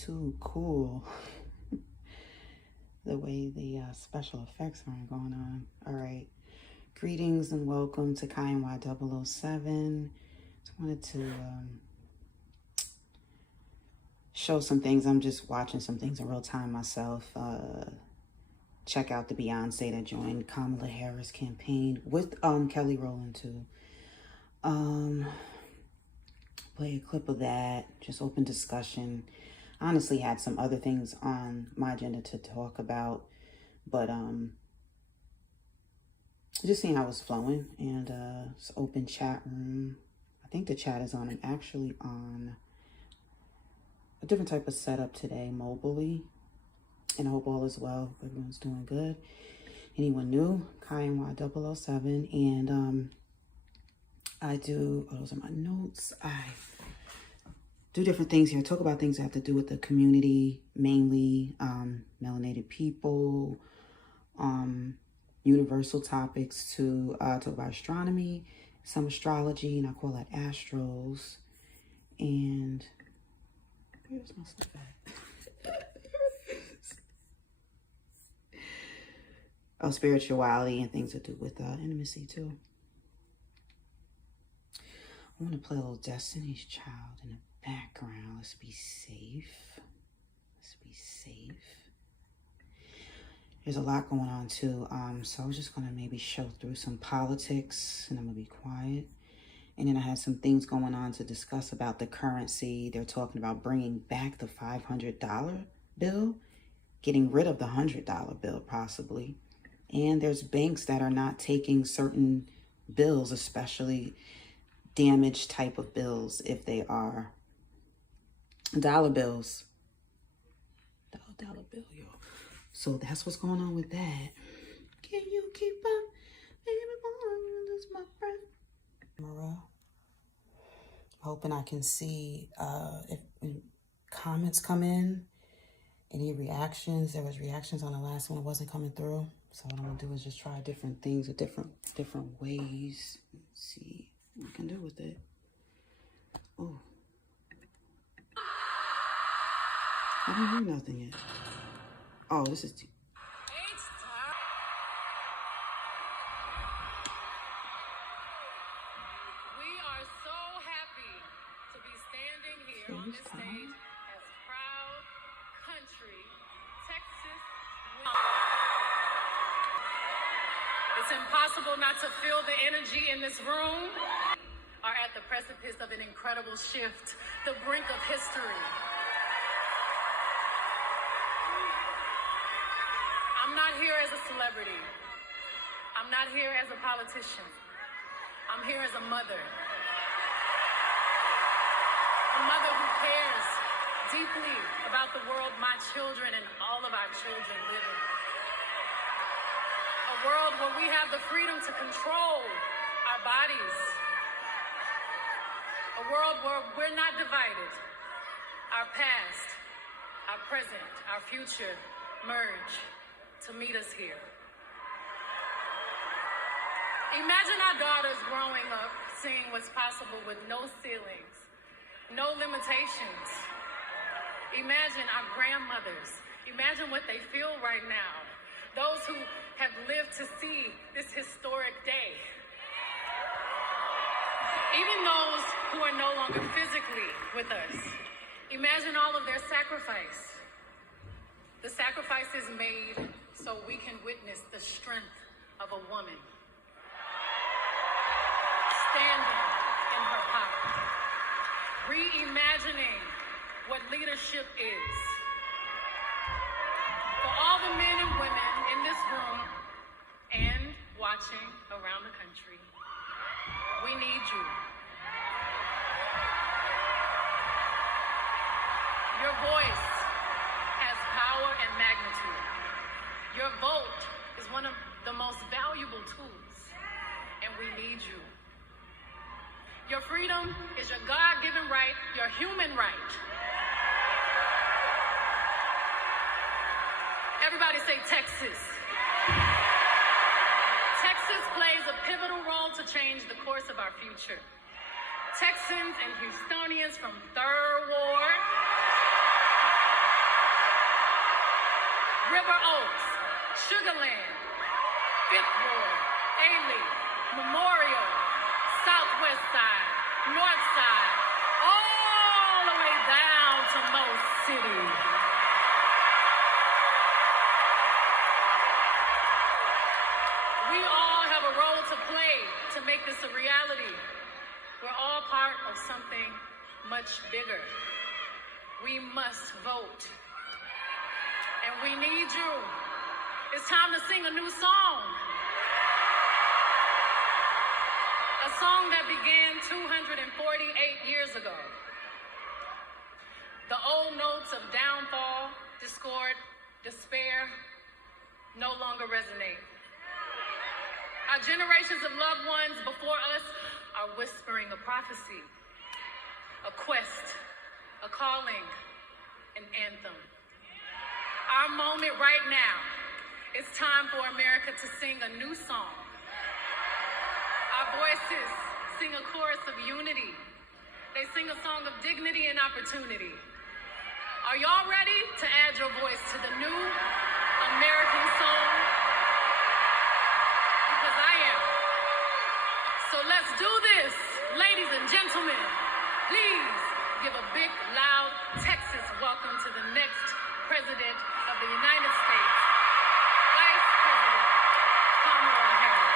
too cool. The way the special effects are going on. All right. Greetings and welcome to KY 007. Just wanted to show some things. I'm just watching some things in real time myself. Check out the Beyonce that joined Kamala Harris campaign with Kelly Rowland too. Play a clip of that. Just open discussion. Honestly had some other things on my agenda to talk about, but just seeing how it's flowing. And it's open chat room. I think the chat is on. I'm actually on a different type of setup today, mobilely, and I hope all is well. Everyone's doing good. Anyone new? KY 007, and I do, those are my notes. I do different things here. Talk about things that have to do with the community, mainly melanated people, universal topics to talk about astronomy, some astrology, and I call that astros. And where's my stuff at? Oh, spirituality and things to do with intimacy too. I want to play a little Destiny's Child in the background. Let's be safe. Let's be safe. There's a lot going on too. So I was just gonna maybe show through some politics, and I'm gonna be quiet. And then I had some things going on to discuss about the currency. They're talking about bringing back the $500 bill, getting rid of the $100 bill possibly. And there's banks that are not taking certain bills, especially damaged type of bills, if they are dollar bills. Dollar bill, yo. So that's what's going on with that. Can you keep up? Baby, lose my breath. Hoping I can see if comments come in. Any reactions? There was reactions on the last one. It wasn't coming through. So what I'm gonna do is just try different things with different ways. Let's see what we can do with it. Oh, I don't hear nothing yet. Oh, this is. On this stage as proud country, Texas. It's impossible not to feel the energy in this room. Are at the precipice of an incredible shift, the brink of history. I'm not here as a celebrity. I'm not here as a politician. I'm here as a mother. A mother who cares deeply about the world my children and all of our children live in. A world where we have the freedom to control our bodies. A world where we're not divided. Our past, our present, our future merge to meet us here. Imagine our daughters growing up seeing what's possible with no ceilings. No limitations. Imagine our grandmothers. Imagine what they feel right now. Those who have lived to see this historic day. Even those who are no longer physically with us. Imagine all of their sacrifice. The sacrifices made so we can witness the strength of a woman. Standing in her power. Reimagining what leadership is. For all the men and women in this room and watching around the country, we need you. Your voice has power and magnitude. Your vote is one of the most valuable tools, and we need you. Your freedom is your God-given right, your human right. Everybody say Texas. Texas plays a pivotal role to change the course of our future. Texans and Houstonians from 3rd Ward River Oaks, Sugarland, Fifth Ward, Ailey, Memorial, Southwest Side, North Side, all the way down to Most City. We all have a role to play to make this a reality. We're all part of something much bigger. We must vote. And we need you. It's time to sing a new song. A song that began 248 years ago. The old notes of downfall, discord, despair no longer resonate. Our generations of loved ones before us are whispering a prophecy, a quest, a calling, an anthem. Our moment right now, it's time for America to sing a new song. Our voices sing a chorus of unity. They sing a song of dignity and opportunity. Are y'all ready to add your voice to the new American song? Because I am. So let's do this, ladies and gentlemen. Please give a big, loud Texas welcome to the next President of the United States, Vice President Kamala Harris.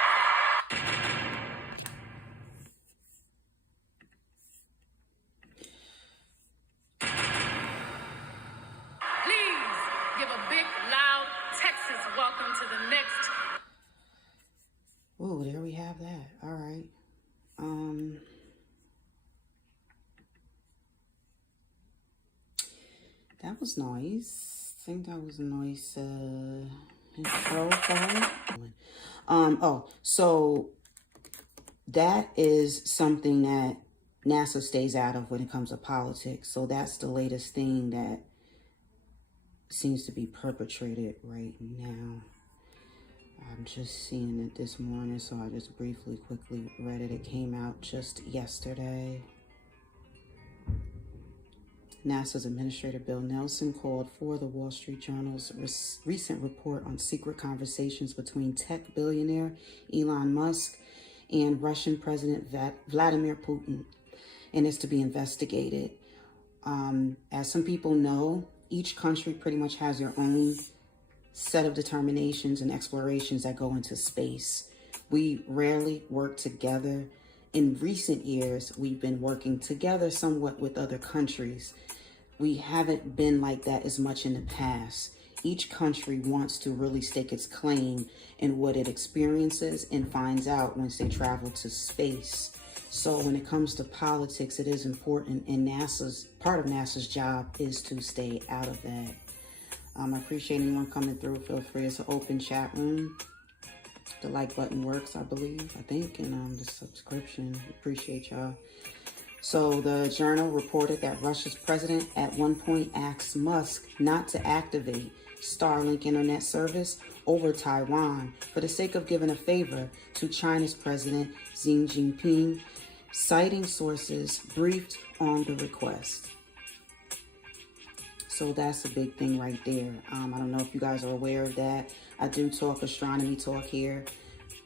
Please give a big, loud Texas welcome to the next. Oh, there we have that. All right. That was nice. I think that was a nice intro for her. So that is something that NASA stays out of when it comes to politics. So that's the latest thing that seems to be perpetrated right now. I'm just seeing it this morning, so I just quickly read it. It came out just yesterday. NASA's Administrator Bill Nelson called for the Wall Street Journal's recent report on secret conversations between tech billionaire Elon Musk and Russian President Vladimir Putin, and is to be investigated. As some people know, each country pretty much has their own set of determinations and explorations that go into space. We rarely work together. In recent years, we've been working together somewhat with other countries. We haven't been like that as much in the past. Each country wants to really stake its claim in what it experiences and finds out once they travel to space. So when it comes to politics, it is important, and part of NASA's job is to stay out of that. I appreciate anyone coming through. Feel free. It's an open chat room. The like button works, I think, and the subscription. Appreciate y'all. So the journal reported that Russia's president at one point asked Musk not to activate Starlink internet service over Taiwan for the sake of giving a favor to China's President Xi Jinping, citing sources briefed on the request. So that's a big thing right there. I don't know if you guys are aware of that. I do talk astronomy talk here.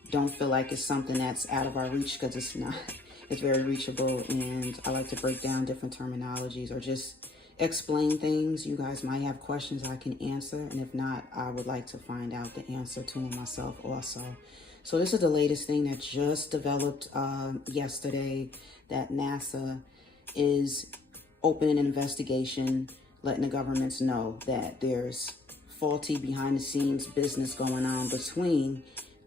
Don't feel like it's something that's out of our reach, because it's not. It's very reachable, and I like to break down different terminologies or just explain things. You guys might have questions I can answer, and if not, I would like to find out the answer to them myself also. So this is the latest thing that just developed yesterday, that NASA is opening an investigation, letting the governments know that there's faulty behind-the-scenes business going on between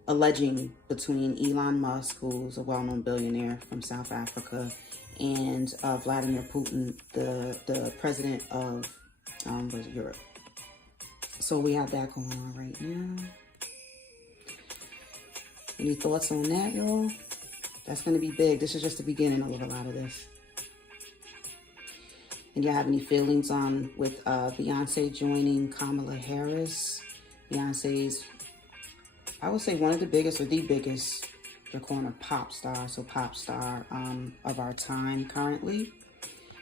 Elon Musk, who's a well-known billionaire from South Africa, and Vladimir Putin, the president of Europe. So we have that going on right now. Any thoughts on that, y'all? That's going to be big. This is just the beginning of a lot of this. And y'all have any feelings on with Beyonce joining Kamala Harris? Beyonce's, I would say, one of the biggest, or the biggest, they're calling her pop star, so pop star of our time currently.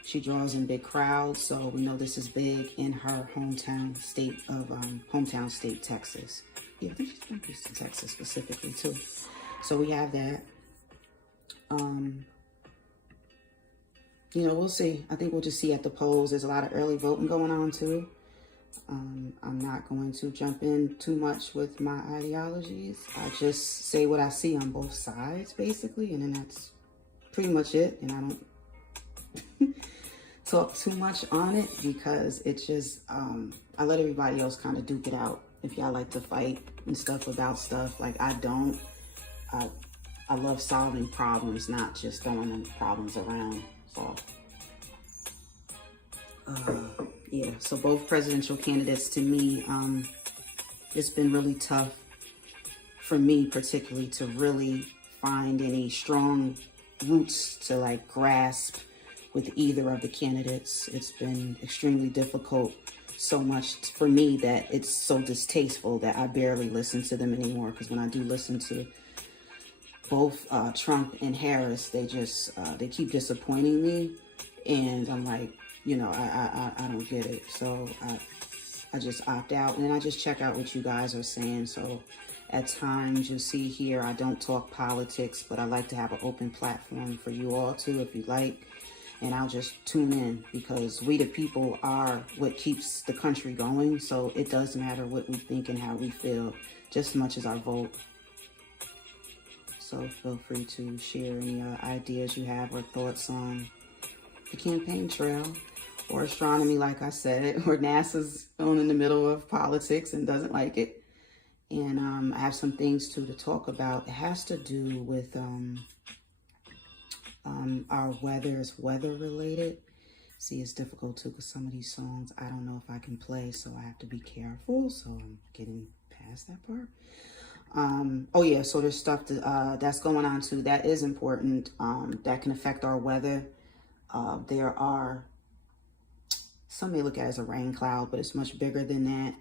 She draws in big crowds, so we know this is big in her hometown state, Texas. Yeah, I think she's from Houston, Texas specifically too. So we have that. You know, we'll see. I think we'll just see at the polls. There's a lot of early voting going on too. I'm not going to jump in too much with my ideologies. I just say what I see on both sides, basically, and then that's pretty much it. And I don't talk too much on it because it's just, I let everybody else kind of duke it out. If y'all like to fight and stuff about stuff, like I don't. I love solving problems, not just throwing them problems around. So, yeah, so both presidential candidates, to me, it's been really tough for me particularly to really find any strong roots to like grasp with either of the candidates. It's been extremely difficult, so much for me that it's so distasteful that I barely listen to them anymore, because when I do listen to both Trump and Harris, they just they keep disappointing me, and I'm like, you know, I don't get it. So I just opt out, and then I just check out what you guys are saying. So at times you'll see here, I don't talk politics, but I like to have an open platform for you all too, if you like. And I'll just tune in, because we the people are what keeps the country going. So it does matter what we think and how we feel, just as much as our vote. So feel free to share any ideas you have or thoughts on the campaign trail, or astronomy, like I said, or NASA's going in the middle of politics and doesn't like it. And I have some things too to talk about. It has to do with our weather. It's weather related. See, it's difficult too, because some of these songs I don't know if I can play, so I have to be careful. So I'm getting past that part. Oh yeah, so there's stuff that's going on too that is important, that can affect our weather. There are, some may look at it as a rain cloud, but it's much bigger than that,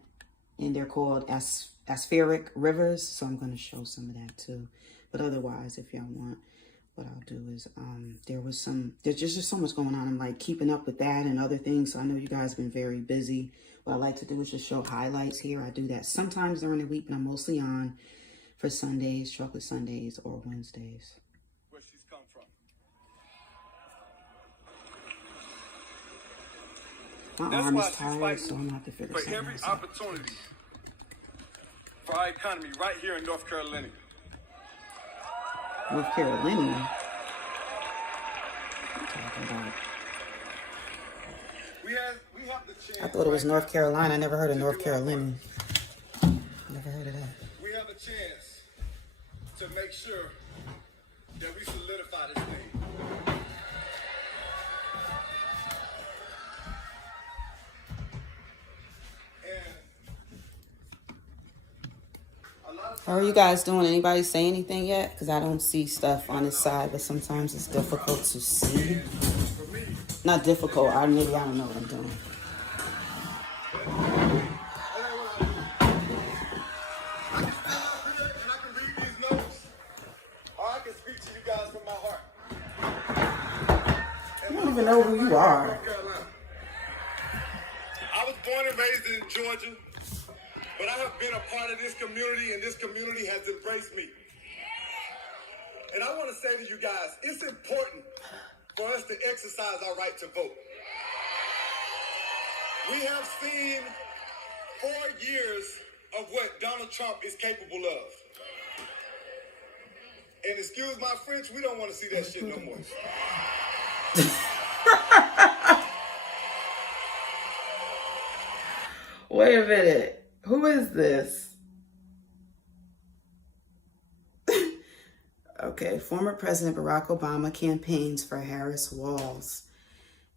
and they're called aspheric rivers. So I'm going to show some of that too. But otherwise, if y'all want, what I'll do is there's just so much going on. I'm like keeping up with that and other things. So I know you guys have been very busy. What I like to do is just show highlights here. I do that sometimes during the week, but I'm mostly on for Sundays, chocolate Sundays, or Wednesdays. Where she's come from. My arm is tired, so I'm gonna have to figure something out. For every opportunity for our economy right here in North Carolina. North Carolina? I'm talking about. We have the chance. I thought it was North Carolina. I never heard of North Carolina. Never heard of that. We have a chance to make sure that we solidify this thing. How are you guys doing? Anybody say anything yet? Because I don't see stuff on this side, but sometimes it's difficult to see. Not difficult. Maybe I don't know what I'm doing. I don't even know who you are. I was born and raised in Georgia, but I have been a part of this community, and this community has embraced me. And I want to say to you guys, it's important for us to exercise our right to vote. We have seen 4 years of what Donald Trump is capable of. And excuse my French, we don't want to see that shit no more. Wait a minute. Who is this? Okay, former President Barack Obama campaigns for Harris Walls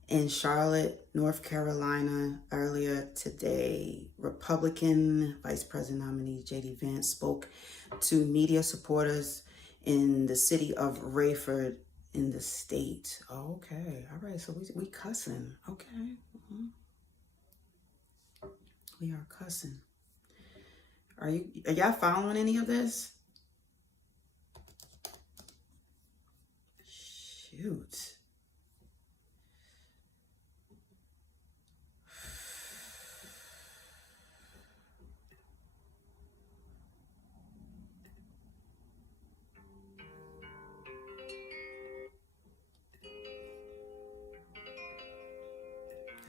in Charlotte, North Carolina earlier today. Republican Vice President nominee J.D. Vance spoke to media supporters in the city of Rayford in the state. Okay, all right, so we cussing. Okay. We are cussing. Are y'all following any of this? Shoot.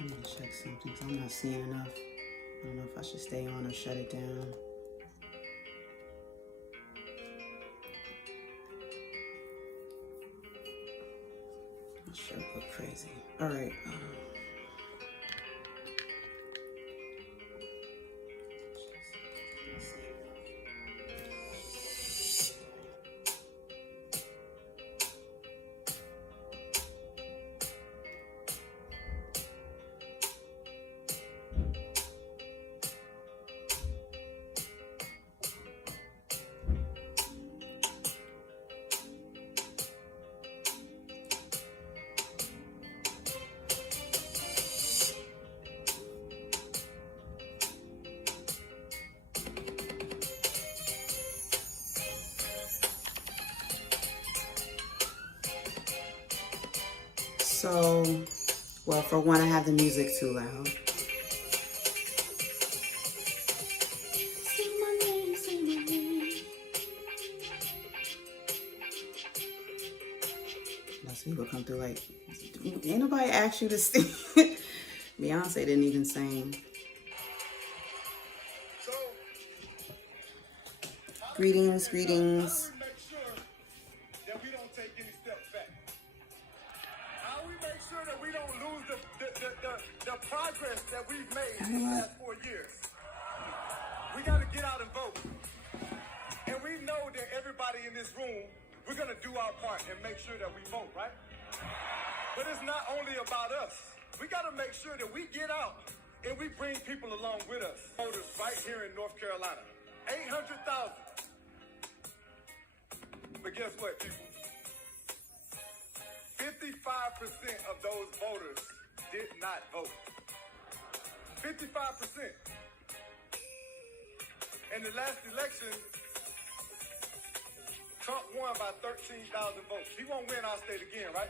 I need to check something because I'm not seeing enough. I don't know if I should stay on or shut it down. I sure look crazy. All right. So, well, for one, I have the music too loud. Most people come through like, ain't nobody asked you to sing. Beyonce didn't even sing. Greetings, greetings. The progress that we've made in the last 4 years. We got to get out and vote. And we know that everybody in this room, we're going to do our part and make sure that we vote, right? But it's not only about us. We got to make sure that we get out and we bring people along with us. Voters right here in North Carolina. 800,000. But guess what, people? 55% of those voters did not vote. 55%. In the last election, Trump won by 13,000 votes. He won't win our state again, right?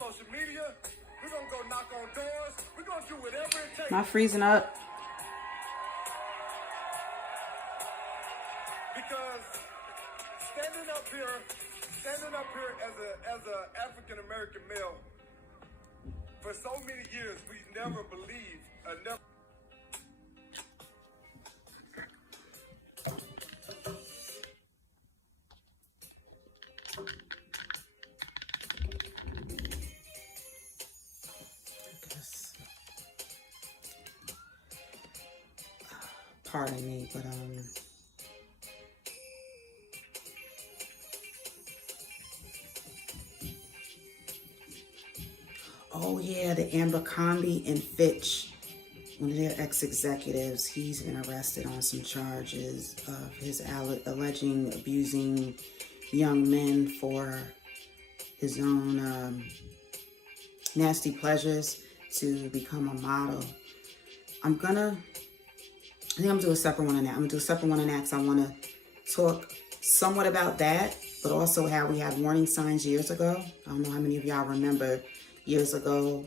Social media, we're going to go knock on doors. We're going to do whatever it takes. Am I freezing up? Because standing up here as a African American male, for so many years we never believed Pardon me, but oh yeah, the Abercrombie and Fitch, one of their ex-executives, he's been arrested on some charges of his alleging abusing young men for his own nasty pleasures to become a model. I think I'm gonna do a separate one on that. I'm gonna do a separate one on that because I want to talk somewhat about that, but also how we had warning signs years ago. I don't know how many of y'all remember years ago,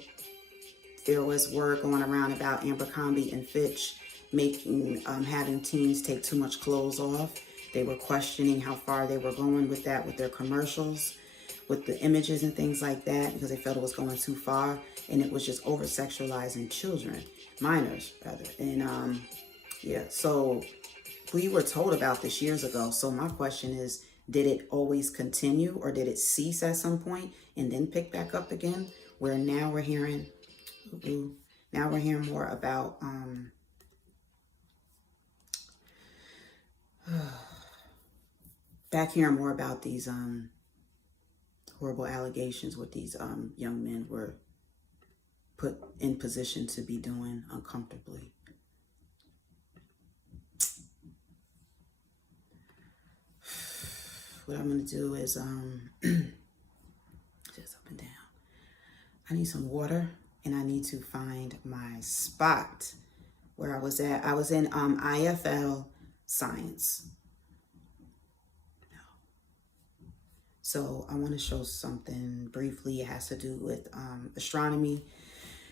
there was word going around about Abercrombie and Fitch having teens take too much clothes off. They were questioning how far they were going with that, with their commercials, with the images and things like that, because they felt it was going too far, and it was just over-sexualizing children, minors rather. And yeah, so we were told about this years ago. So my question is, did it always continue, or did it cease at some point and then pick back up again? Where now we're hearing, more about more about these horrible allegations what these young men were put in position to be doing uncomfortably. What I'm going to do is just up and down. I need some water, and I need to find my spot where I was at. I was in IFL Science. So I want to show something briefly. It has to do with astronomy.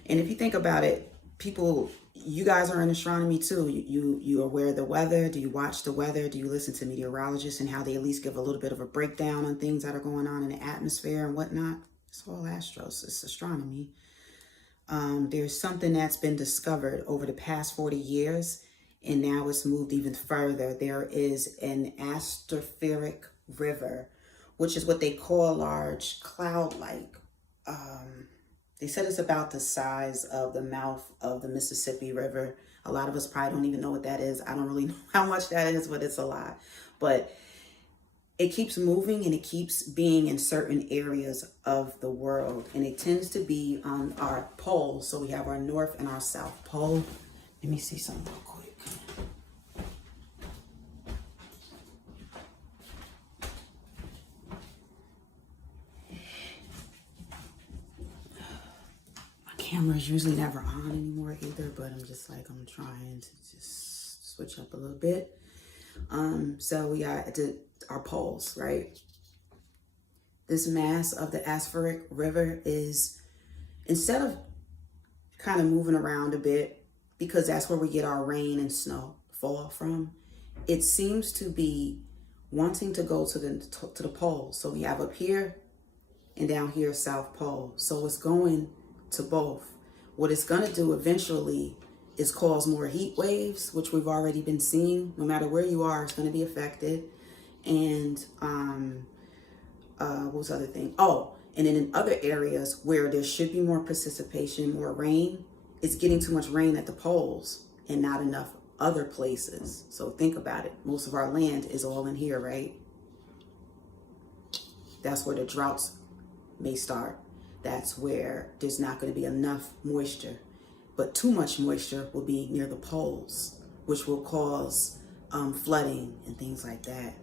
And if you think about it, people, you guys are in astronomy too. You are aware of the weather. Do you watch the weather? Do you listen to meteorologists and how they at least give a little bit of a breakdown on things that are going on in the atmosphere and whatnot? It's all astros. It's astronomy. There's something that's been discovered over the past 40 years, and now it's moved even further. There is an astroperic river, which is what they call a large cloud-like. They said it's about the size of the mouth of the Mississippi River. A lot of us probably don't even know what that is. I don't really know how much that is, but it's a lot. But it keeps moving and it keeps being in certain areas of the world. And it tends to be on our poles. So we have our north and our south pole. Let me see something real quick. Camera's usually never on anymore either, but I'm trying to just switch up a little bit. So we got our poles, right? This mass of the Aspheric River is, instead of kind of moving around a bit, because that's where we get our rain and snow fall from, it seems to be wanting to go to the poles. So we have up here and down here, South Pole. So it's going to both. What it's going to do eventually is cause more heat waves, which we've already been seeing. No matter where you are, it's going to be affected. And what was the other thing? Oh, and then in other areas where there should be more precipitation, more rain, it's getting too much rain at the poles and not enough other places. So think about it. Most of our land is all in here, right? That's where the droughts may start. That's where there's not going to be enough moisture. But too much moisture will be near the poles, which will cause flooding and things like that.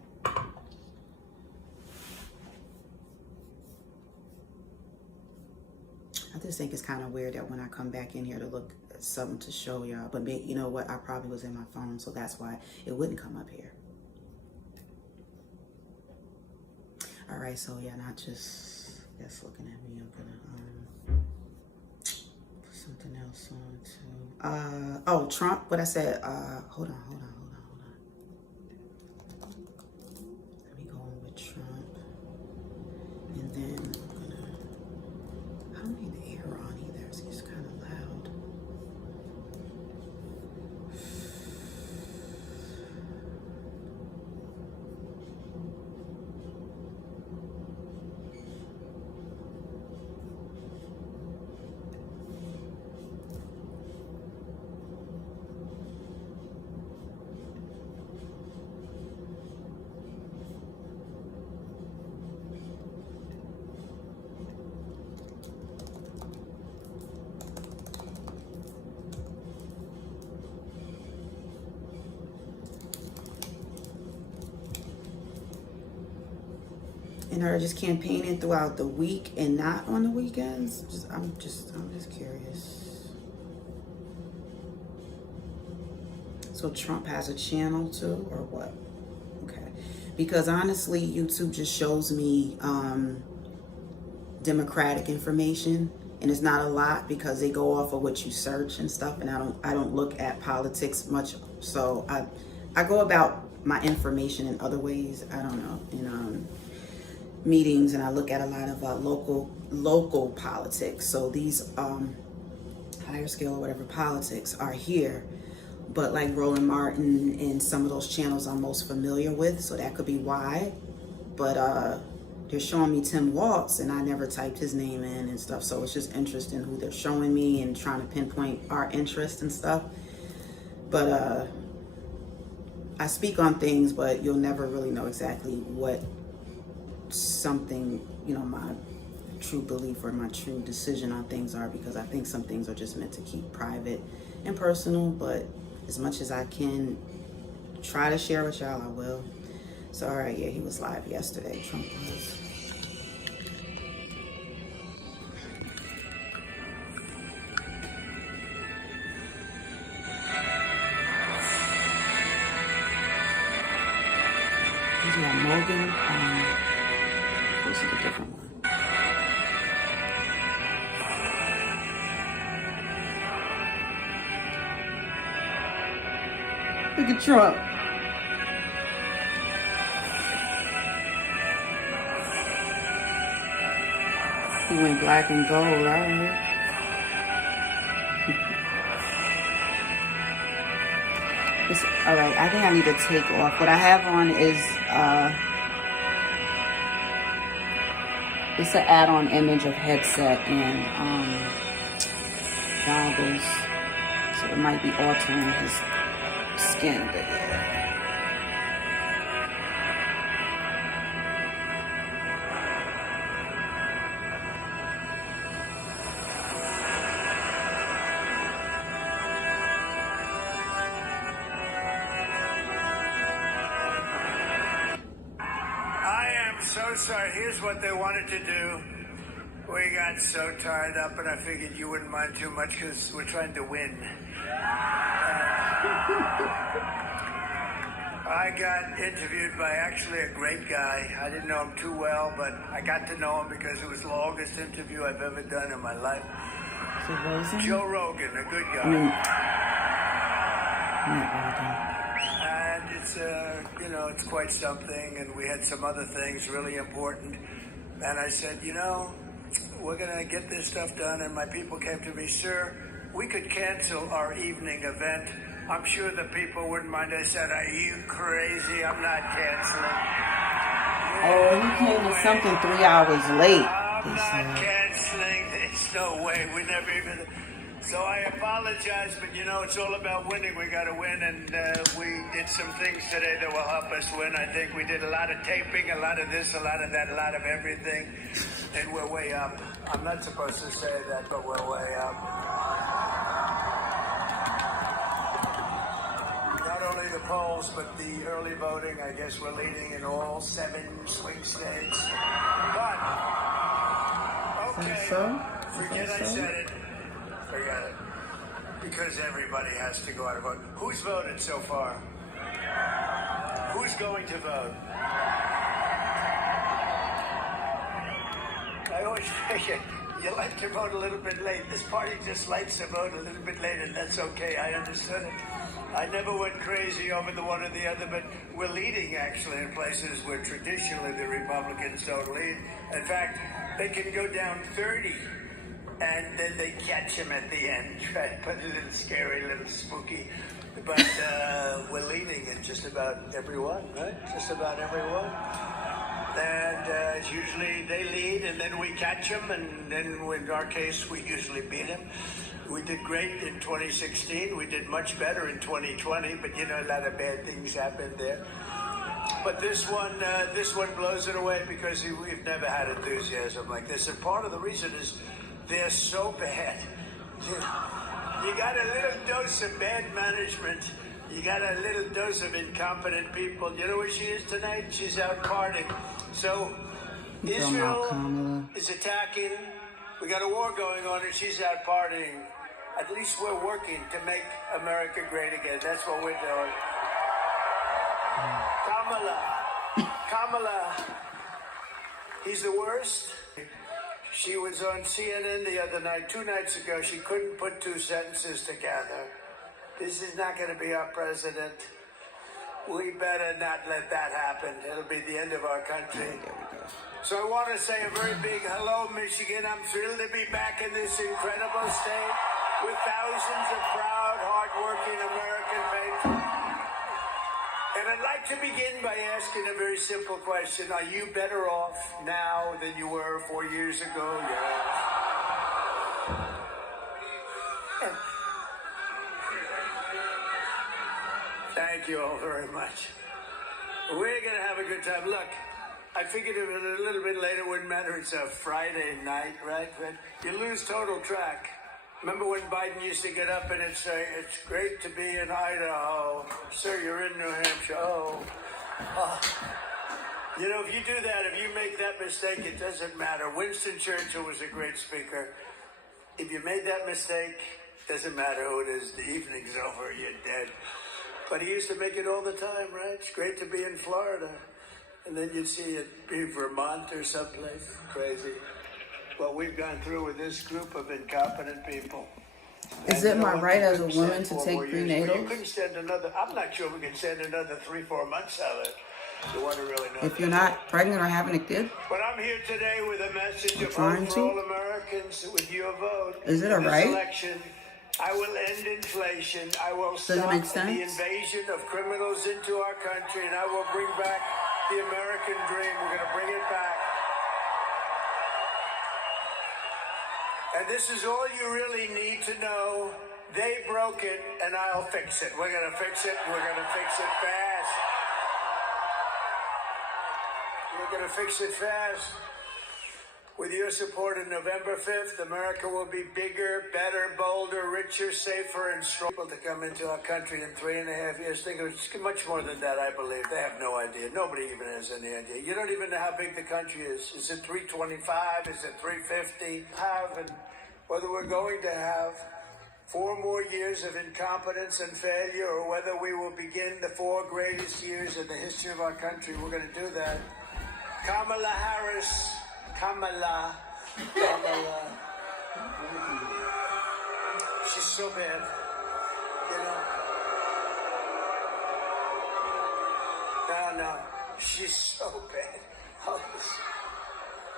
I just think it's kind of weird that when I come back in here to look at something to show y'all, but you know what? I probably was in my phone, so that's why it wouldn't come up here. All right, so yeah, not just looking at me. I'm gonna put something else on too. Oh, Trump. What I said. Hold on. Let me go on with Trump, and then I'm gonna. I don't need the air on either. So it's kind of loud. And her just campaigning throughout the week and not on the weekends. I'm just curious. So Trump has a channel too, or what? Okay, because honestly, YouTube just shows me Democratic information, and it's not a lot because they go off of what you search and stuff, and I don't look at politics much. So I go about my information in other ways. I don't know, in meetings, and I look at a lot of local politics. So these higher scale or whatever politics are here, but like Roland Martin and some of those channels I'm most familiar with, so that could be why. But they're showing me Tim Waltz, and I never typed his name in and stuff, so it's just interesting who they're showing me and trying to pinpoint our interest and stuff. But I speak on things, but you'll never really know exactly what something, my true belief or my true decision on things are, because I think some things are just meant to keep private and personal, but as much as I can try to share with y'all, I will. So all right, yeah, he was live yesterday, Trump was. He's got Morgan. This is a different one. Look at Trump. He went black and gold, all right. All right, I think I need to take off. What I have on is, it's an add-on image of headset and goggles. So it might be altering his skin, but yeah. So sorry. Here's what they wanted to do. We got so tied up, and I figured you wouldn't mind too much because we're trying to win. I got interviewed by actually a great guy. I didn't know him too well, but I got to know him because it was the longest interview I've ever done in my life. Joe Rogan, a good guy. And it's, it's quite something, and we had some other things really important. And I said, we're going to get this stuff done. And my people came to me, sir, we could cancel our evening event. I'm sure the people wouldn't mind. I said, are you crazy? I'm not canceling. Oh, he came to something 3 hours late. I'm not canceling. There's no way. We never even... So I apologize, but it's all about winning. We got to win, and we did some things today that will help us win. I think we did a lot of taping, a lot of this, a lot of that, a lot of everything, and we're way up. I'm not supposed to say that, but we're way up. Not only the polls, but the early voting. I guess we're leading in all 7 swing states. But, okay, forget I said it. Forget it. Because everybody has to go out and vote. Who's voted so far? Who's going to vote? I always figure you like to vote a little bit late. This party just likes to vote a little bit late, and that's okay. I understand it. I never went crazy over the one or the other, but we're leading actually in places where traditionally the Republicans don't lead. In fact, they can go down 30. And then they catch him at the end, right? But a little scary, a little spooky. But we're leading in just about everyone, right? Just about everyone. And usually they lead, and then we catch them, and then in our case, we usually beat them. We did great in 2016. We did much better in 2020, but a lot of bad things happened there. But this one blows it away because we've never had enthusiasm like this. And part of the reason is they're so bad. You got a little dose of bad management. You got a little dose of incompetent people. You know where she is tonight? She's out partying. So Israel is attacking. We got a war going on, and she's out partying. At least we're working to make America great again. That's what we're doing. Kamala, he's the worst. She was on CNN the other night, 2 nights ago. She couldn't put 2 sentences together. This is not going to be our president. We better not let that happen. It'll be the end of our country. So I want to say a very big hello, Michigan. I'm thrilled to be back in this incredible state with thousands of proud, hardworking American patriots. And I'd like to begin by asking a very simple question. Are you better off now than you were 4 years ago? Yes. Thank you all very much. We're going to have a good time. Look, I figured if it was a little bit later, it wouldn't matter. It's a Friday night, right? But you lose total track. Remember when Biden used to get up and it'd say, it's great to be in Idaho. Sir, you're in New Hampshire. If you do that, if you make that mistake, it doesn't matter. Winston Churchill was a great speaker. If you made that mistake, it doesn't matter who it is. The evening's over, you're dead. But he used to make it all the time, right? It's great to be in Florida. And then you'd see it be Vermont or someplace crazy. What we've gone through with this group of incompetent people. Is it my right as a woman to take prenatal? You couldn't stand another, I'm not sure we can stand another 3-4 months of it. You want to really know If you're not pregnant or having a kid, but I'm here today with a message I'm of trying hope for to. all Americans with your vote. Is it In all this right? election, I will end inflation. I will Does it stop make the sense? invasion of criminals into our country, and I will bring back the American dream. We're going to bring it back. And this is all you really need to know. They broke it, and I'll fix it. We're going to fix it. We're going to fix it fast. We're going to fix it fast. With your support on November 5th, America will be bigger, better, bolder, richer, safer, and stronger to come into our country in 3.5 years. Think of it's much more than that, I believe. They have no idea. Nobody even has any idea. You don't even know how big the country is. Is it 325? Is it 350? And whether we're going to have 4 more years of incompetence and failure, or whether we will begin the 4 greatest years in the history of our country, we're going to do that. Kamala Harris. Kamala. She's so bad, you know. No, she's so bad. Oh,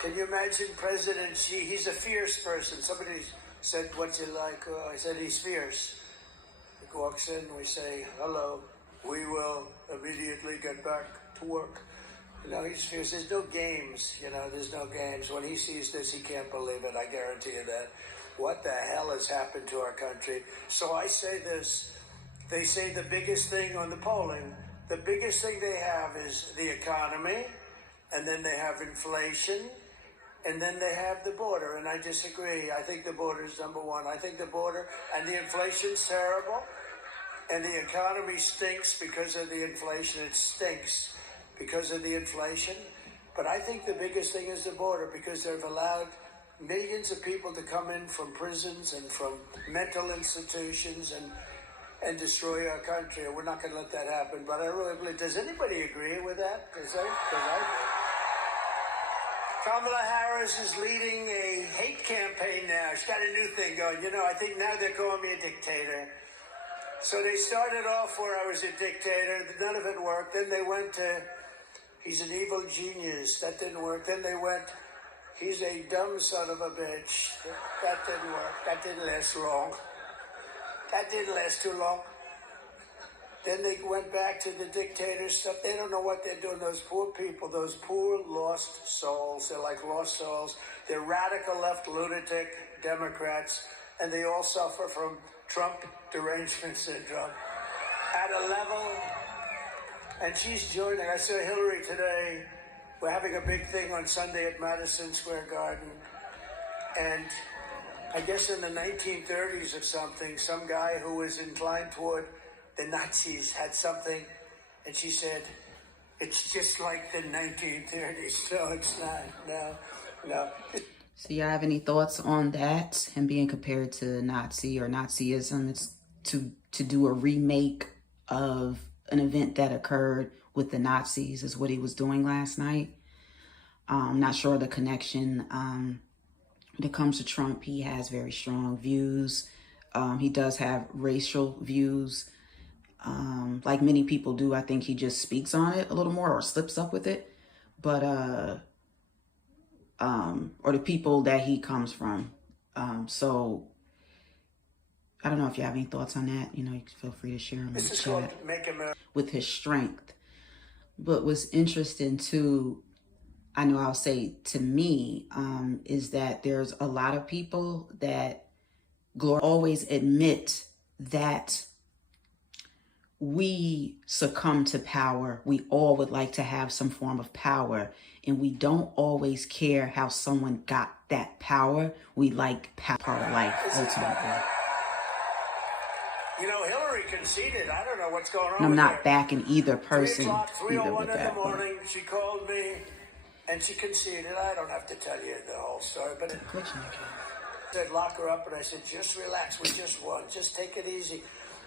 can you imagine President Xi? He's a fierce person. Somebody said, "What's he like?" I said, "He's fierce." He walks in, we say, "Hello." We will immediately get back to work. You know, he's fierce. There's no games, you know, there's no games. When he sees this, he can't believe it. I guarantee you that. What the hell has happened to our country? So I say this. They say the biggest thing on the polling, the biggest thing they have is the economy, and then they have inflation, and then they have the border. And I disagree. I think the border is number one. I think the border and the inflation's terrible, and the economy stinks because of the inflation. It stinks because of the inflation. But I think the biggest thing is the border, because they've allowed millions of people to come in from prisons and from mental institutions and destroy our country. And we're not going to let that happen. But I really believe, does anybody agree with that? Because I do. Kamala Harris is leading a hate campaign now. She's got a new thing going. You know, I think now they're calling me a dictator. So they started off where I was a dictator. None of it worked. Then they went to, he's an evil genius. That didn't work. Then they went, he's a dumb son of a bitch. That didn't work. That didn't last long. That didn't last too long. Then they went back to the dictator stuff. They don't know what they're doing. Those poor people, those poor lost souls. They're like lost souls. They're radical left lunatic Democrats, and they all suffer from Trump derangement syndrome at a level. And she's joining. I saw Hillary today. We're having a big thing on Sunday at Madison Square Garden. And I guess in the 1930s or something, some guy who was inclined toward the Nazis had something, and she said, "It's just like the 1930s." No, it's not. No. So y'all have any thoughts on that? Him being compared to Nazi or Nazism? It's to do a remake of an event that occurred with the Nazis is what he was doing last night. I'm not sure the connection. When it comes to Trump, he has very strong views. He does have racial views. Like many people do. I think he just speaks on it a little more or slips up with it. But, or the people that he comes from. So I don't know if you have any thoughts on that. You know, you can feel free to share them in the chat with his strength. But what's interesting too, I know I'll say to me, is that there's a lot of people that always admit that we succumb to power. We all would like to have some form of power, and we don't always care how someone got that power. We like part of life, ultimately. You know, Hillary conceded. I don't know what's going on. And I'm not backing either person. 3:01 in the morning, she called me, and she conceded. I don't have to tell you the whole story, but I said, lock her up, and I said, just relax. We just won. Just take it easy.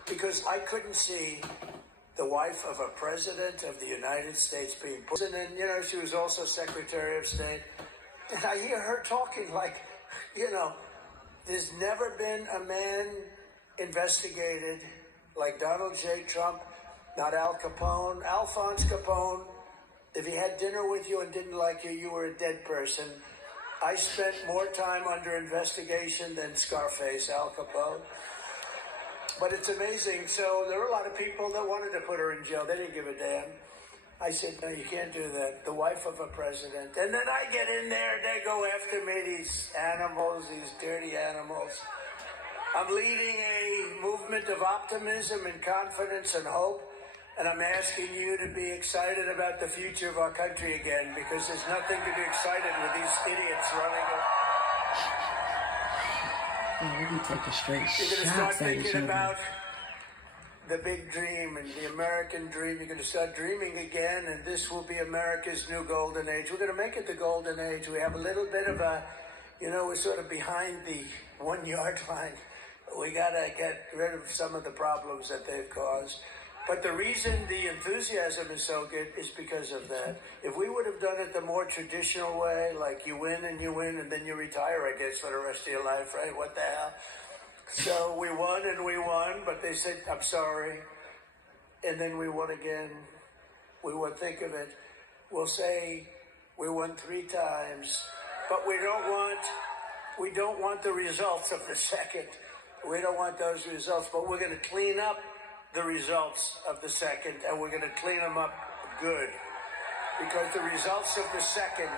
Because I couldn't see the wife of a president of the United States being put in. And, you know, she was also Secretary of State. And I hear her talking like, you know, there's never been a man investigated like Donald J. Trump, not Al Capone. Alphonse Capone If he had dinner with you and didn't like you, you were a dead person. I spent more time under investigation than Scarface, Al Capone. But it's amazing. So there were a lot of people that wanted to put her in jail. They didn't give a damn. I said, no, you can't do that. The wife of a president. And then I get in there, they go after me, these animals, these dirty animals. I'm leading a movement of optimism and confidence and hope. And I'm asking you to be excited about the future of our country again, because there's nothing to be excited with these idiots running it. Yeah, we can take a straight You're going to shots start at each thinking other. about the big dream and the American dream. You're going to start dreaming again, and this will be America's new golden age. We're going to make it the golden age. We have a little bit of a, we're sort of behind the 1 yard line. We got to get rid of some of the problems that they've caused. But the reason the enthusiasm is so good is because of that. If we would have done it the more traditional way, like you win and then you retire, I guess, for the rest of your life, right? What the hell? So we won, but they said, I'm sorry. And then we won again. We won, think of it. We'll say we won 3 times, but we don't want the results of the second. We don't want those results, but we're going to clean up the results of the second, and we're going to clean them up good. Because the results of the second,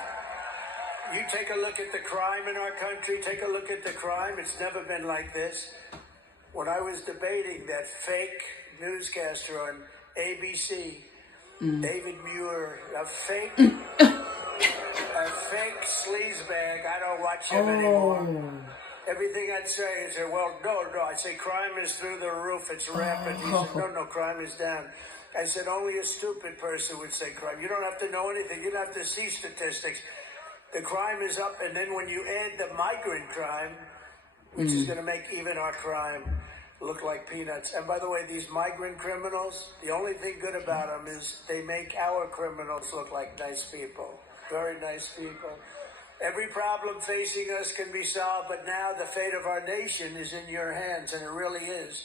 you take a look at the crime in our country, take a look at the crime. It's never been like this. When I was debating that fake newscaster on ABC, David Muir, a fake sleazebag, I don't watch him anymore. Everything I'd say, he'd say, well, no. I'd say, crime is through the roof. It's rampant. He said, no, crime is down. I said, only a stupid person would say crime. You don't have to know anything. You don't have to see statistics. The crime is up, and then when you add the migrant crime, which is going to make even our crime look like peanuts. And by the way, these migrant criminals, the only thing good about them is they make our criminals look like nice people. Very nice people. Every problem facing us can be solved, but now the fate of our nation is in your hands, and it really is.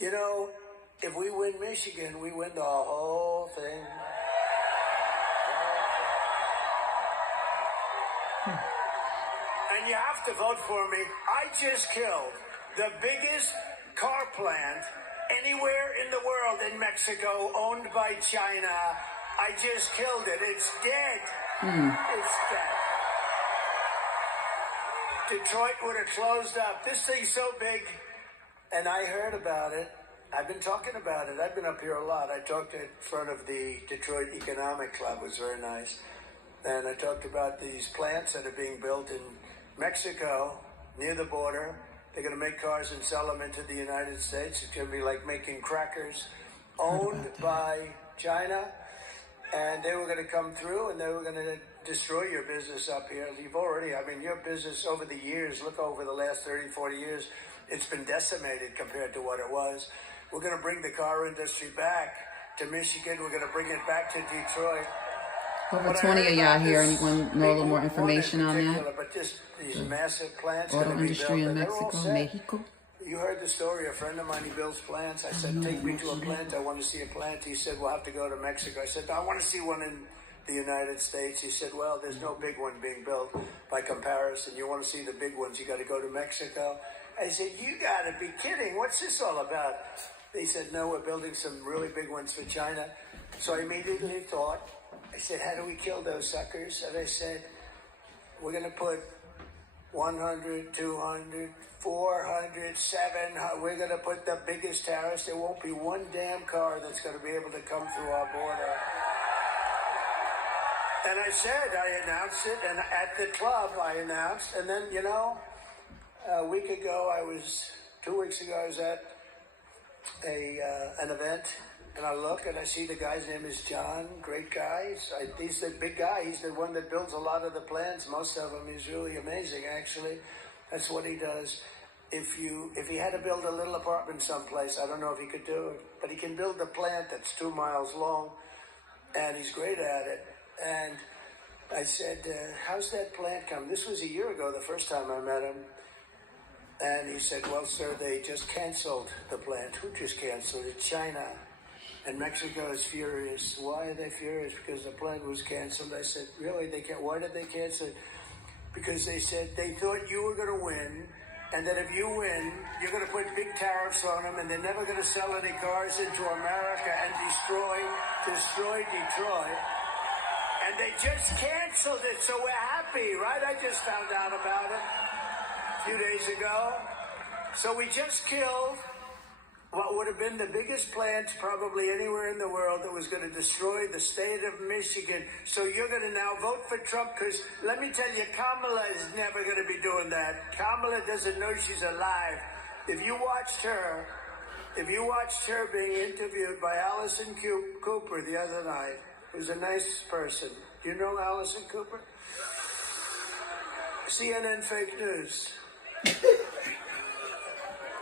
If we win Michigan, we win the whole thing. And you have to vote for me. I just killed the biggest car plant anywhere in the world in Mexico, owned by China. I just killed it. It's dead. It's dead. Detroit would have closed up. This thing's so big, and I heard about it. I've been talking about it. I've been up here a lot. I talked in front of the Detroit Economic Club. It was very nice. And I talked about these plants that are being built in Mexico, near the border. They're going to make cars and sell them into the United States. It's going to be like making crackers, owned by China. And they were going to come through, and they were going to destroy your business up here. You've already, your business over the years, look over the last 30, 40 years, it's been decimated compared to what it was. We're going to bring the car industry back to Michigan. We're going to bring it back to Detroit. Over 20 of y'all here, and you want to know a little more information on that? But these massive plants Auto going to be industry built, in and they're all Mexico, set. Mexico. You heard the story. A friend of mine, he builds plants. I said, take me to a plant. I want to see a plant. He said, we'll have to go to Mexico. I said, no, I want to see one in the United States. He said, well, there's no big one being built by comparison. You want to see the big ones, you got to go to Mexico. I said, you got to be kidding. What's this all about? They said, no, we're building some really big ones for China. So I immediately thought, I said, how do we kill those suckers? And I said, we're going to put 100, 200, 400, 700. We're going to put the biggest tariffs. There won't be one damn car that's going to be able to come through our border. And I said, I announced it, and at the club I announced, and then, a week ago, 2 weeks ago, I was at an event, and I look and I see the guy's name is John, great guy. He's the big guy. He's the one that builds a lot of the plants, most of them. He's really amazing, actually. That's what he does. If he had to build a little apartment someplace, I don't know if he could do it, but he can build a plant that's 2 miles long, and he's great at it. And I said, how's that plant come? This was a year ago, the first time I met him. And he said, well, sir, they just canceled the plant. Who just canceled it? China. And Mexico is furious. Why are they furious? Because the plane was canceled. I said, really? They can't? Why did they cancel it? Because they said they thought you were going to win, and that if you win, you're going to put big tariffs on them, and they're never going to sell any cars into America and destroy Detroit. And they just canceled it, so we're happy, right? I just found out about it a few days ago. So we just killed what would have been the biggest plant probably anywhere in the world that was going to destroy the state of Michigan. So you're going to now vote for Trump, because let me tell you, Kamala is never going to be doing that. Kamala doesn't know she's alive. If you watched her being interviewed by Allison Cooper the other night, who's a nice person. Do you know Allison Cooper? CNN fake news.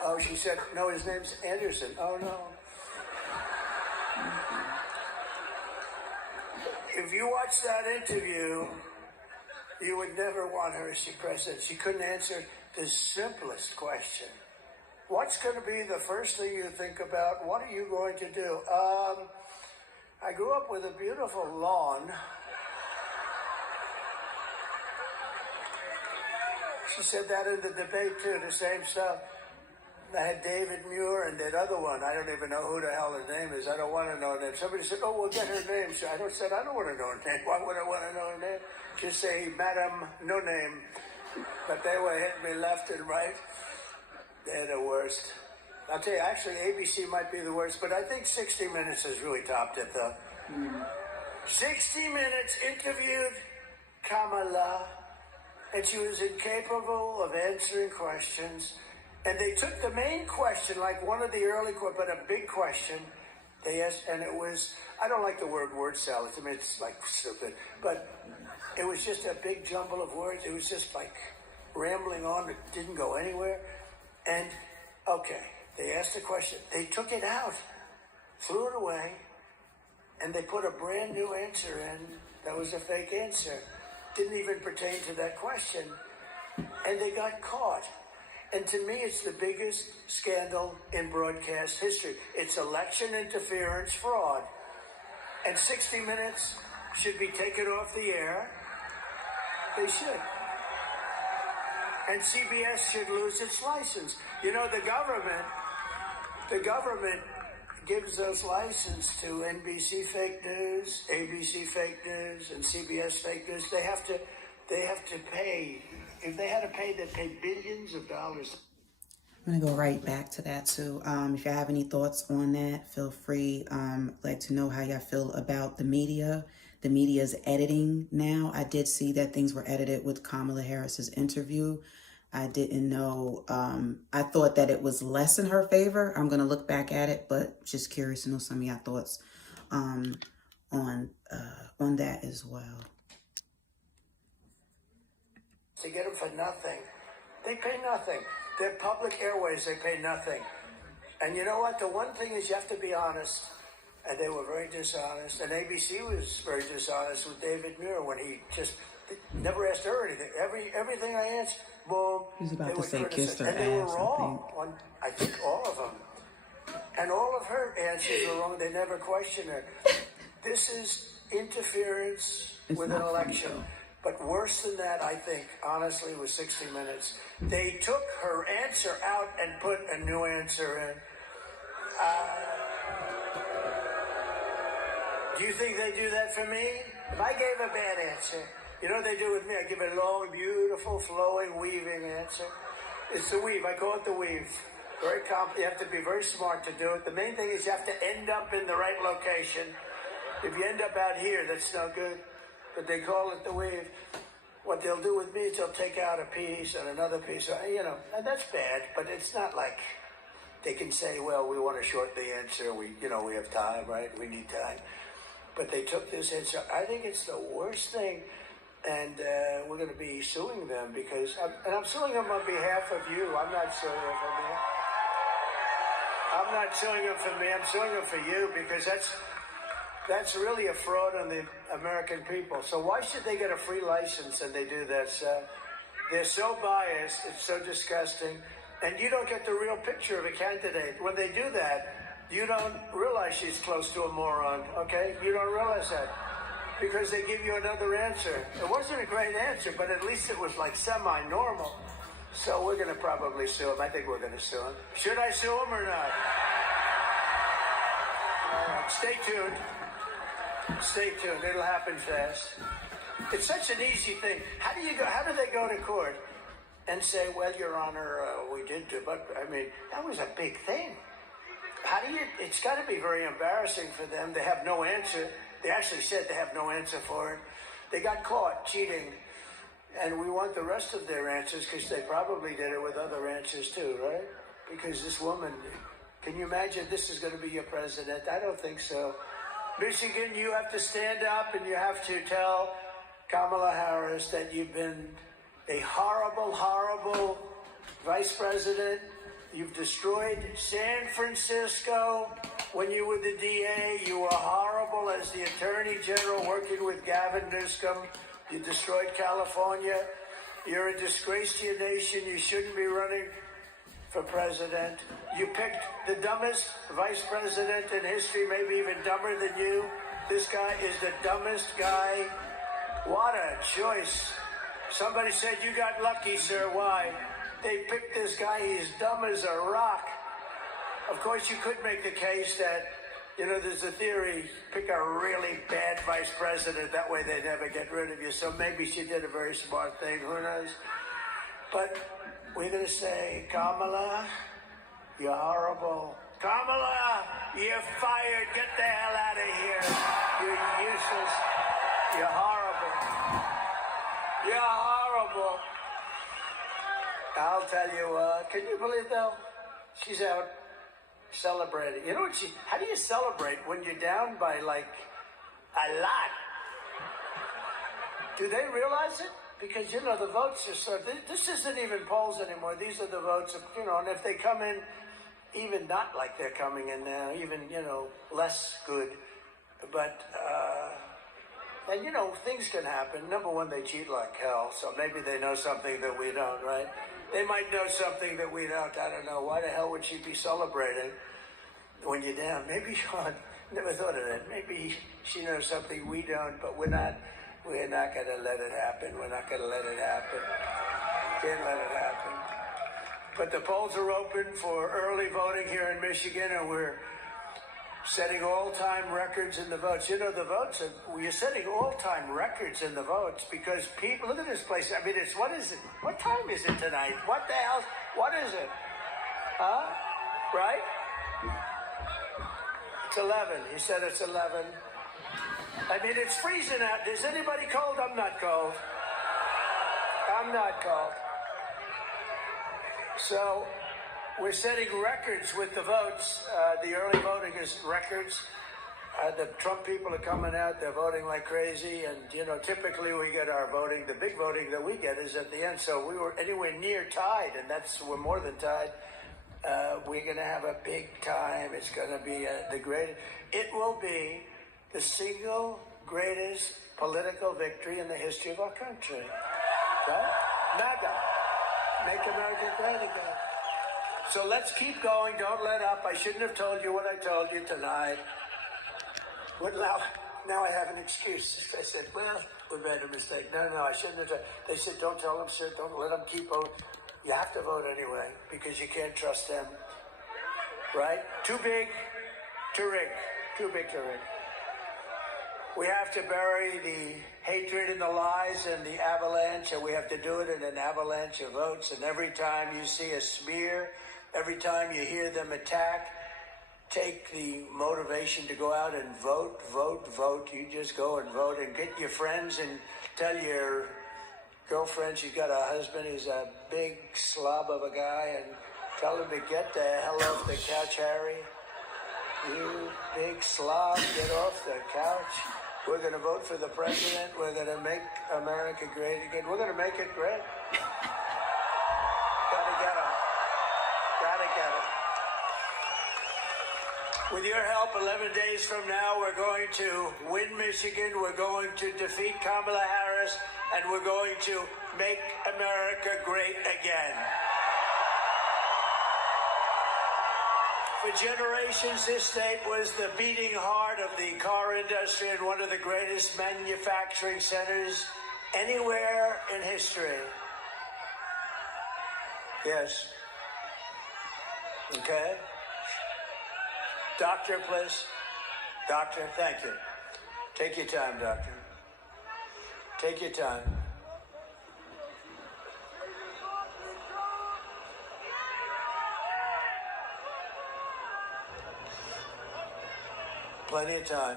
Oh, she said, no, his name's Anderson. Oh, no. If you watch that interview, you would never want her as president. She couldn't answer the simplest question. What's going to be the first thing you think about? What are you going to do? I grew up with a beautiful lawn. She said that in the debate, too, the same stuff. I had David Muir and that other one. I don't even know who the hell her name is. I don't want to know her name. Somebody said, oh, we'll get her name. So I said, I don't want to know her name. Why would I want to know her name? Just say, Madam No Name. But they were hitting me left and right. They're the worst. I'll tell you, actually, ABC might be the worst, but I think 60 Minutes has really topped it, though. 60 Minutes interviewed Kamala, and she was incapable of answering questions. And they took the main question, like one of the early, but a big question, they asked, and it was, I don't like the word salad. I mean, it's like stupid, but it was just a big jumble of words. It was just like rambling on. It didn't go anywhere. And, okay, they asked the question. They took it out, threw it away, and they put a brand new answer in that was a fake answer. Didn't even pertain to that question. And they got caught. And to me, it's the biggest scandal in broadcast history. It's election interference fraud. And 60 Minutes should be taken off the air. They should. And CBS should lose its license. You know, the government gives those license to NBC fake news, ABC fake news, and CBS fake news. They have to pay. If they had to pay, they'd pay billions of dollars. I'm going to go right back to that, too. If you have any thoughts on that, feel free. I'd like to know how y'all feel about the media. The media's editing now. I did see that things were edited with Kamala Harris's interview. I didn't know. I thought that it was less in her favor. I'm going to look back at it, but just curious to know some of y'all thoughts on that as well. They get them for nothing. They pay nothing. They're public airways. They pay nothing. And you know what? The one thing is you have to be honest. And they were very dishonest. And ABC was very dishonest with David Muir when he just never asked her anything. Everything I answered, boom. He's about to say kissed her ass, and they were I wrong on, I think, all of them. And all of her answers were wrong. They never questioned her. This is interference with an election. But worse than that, I think, honestly, was 60 Minutes. They took her answer out and put a new answer in. Do you think they do that for me? If I gave a bad answer, you know what they do with me? I give a long, beautiful, flowing, weaving answer. It's the weave. I call it the weave. Very You have to be very smart to do it. The main thing is you have to end up in the right location. If you end up out here, that's no good. But they call it the weave. What they'll do with me is they'll take out a piece and another piece, you know, and that's bad, but it's not like they can say, well, we want to shorten the answer. We have time, right? We need time. But they took this answer. I think it's the worst thing, and we're going to be suing them because, I'm suing them on behalf of you. I'm not suing them for me. I'm not suing them for me. I'm suing them for you because that's really a fraud on the American people. So why should they get a free license and they do this? They're so biased. It's so disgusting. And you don't get the real picture of a candidate. When they do that, You don't realize she's close to a moron, okay? You don't realize that. Because they give you another answer. It wasn't a great answer, but at least it was like semi-normal. So we're going to probably sue him. I think we're going to sue him. Should I sue him or not? Stay tuned. Stay tuned. It'll happen fast. It's such an easy thing. How do they go to court and say, well, Your Honor, we did do, but I mean, that was a big thing. It's got to be very embarrassing for them. They have no answer. They actually said they have no answer for it. They got caught cheating, and we want the rest of their answers because they probably did it with other answers too, right? Because this woman, can you imagine this is going to be your president? I don't think so. Michigan, you have to stand up and you have to tell Kamala Harris that you've been a horrible, horrible vice president. You've destroyed San Francisco. When you were the DA, you were horrible as the Attorney General working with Gavin Newsom. You destroyed California. You're a disgrace to your nation. You shouldn't be running for president. You picked the dumbest vice president in history, maybe even dumber than you. This guy is the dumbest guy. What a choice. Somebody said you got lucky, sir. Why? They picked this guy. He's dumb as a rock. Of course, you could make the case that, there's a theory, pick a really bad vice president. That way they never get rid of you. So maybe she did a very smart thing. Who knows? But we're going to say, Kamala, you're horrible. Kamala, you're fired. Get the hell out of here. You're useless. You're horrible. You're horrible. I'll tell you what. Can you believe though? She's out celebrating. You know what how do you celebrate when you're down by like a lot? Do they realize it? Because, the votes are this isn't even polls anymore. These are the votes of, and if they come in even not like they're coming in now, even, less good. But, and, things can happen. Number one, they cheat like hell. So maybe they know something that we don't, right? They might know something that we don't. I don't know. Why the hell would she be celebrating when you're down? Maybe Sean never thought of that. Maybe she knows something we don't, but we're not going to let it happen. We're not going to let it happen. Can't let it happen. But the polls are open for early voting here in Michigan, and we're setting all-time records in the votes. The votes, we're setting all-time records in the votes because people, look at this place. I mean, what is it? What time is it tonight? What the hell? What is it? Huh? Right? It's 11. He said it's 11. I mean, it's freezing out. Is anybody cold? I'm not cold. I'm not cold. So, we're setting records with the votes. The early voting is records. The Trump people are coming out. They're voting like crazy. And, typically we get our voting. The big voting that we get is at the end. So we were anywhere near tied, and we're more than tied. We're going to have a big time. It's going to be the greatest. It will be the single greatest political victory in the history of our country. Right? Nada. Make America great again. So let's keep going. Don't let up. I shouldn't have told you what I told you tonight. But now I have an excuse. I said, well, we made a mistake. No, I shouldn't have. They said, don't tell them, sir. Don't let them keep voting. You have to vote anyway because you can't trust them. Right? Too big to rig. Too big to rig. We have to bury the hatred and the lies and the avalanche, and we have to do it in an avalanche of votes. And every time you see a smear, every time you hear them attack, take the motivation to go out and vote, vote, vote. You just go and vote and get your friends and tell your girlfriend she's got a husband who's a big slob of a guy and tell him to get the hell off the couch, Harry. You big slob, get off the couch. We're going to vote for the president. We're going to make America great again. We're going to make it great. Gotta get him. Gotta get him. With your help, 11 days from now, we're going to win Michigan. We're going to defeat Kamala Harris. And we're going to make America great again. For generations, this state was the beating heart of the car industry and one of the greatest manufacturing centers anywhere in history. Yes. Okay. Doctor, please. Doctor, thank you. Take your time, doctor. Take your time. Plenty of time.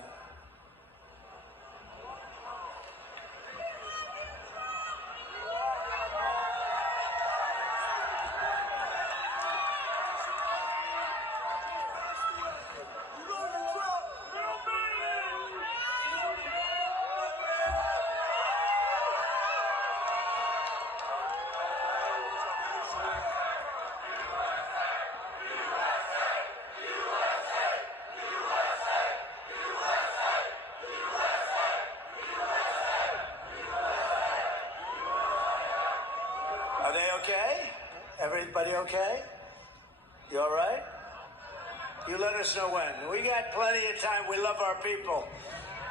Are they okay? Everybody okay? You all right? You let us know when. We got plenty of time. We love our people.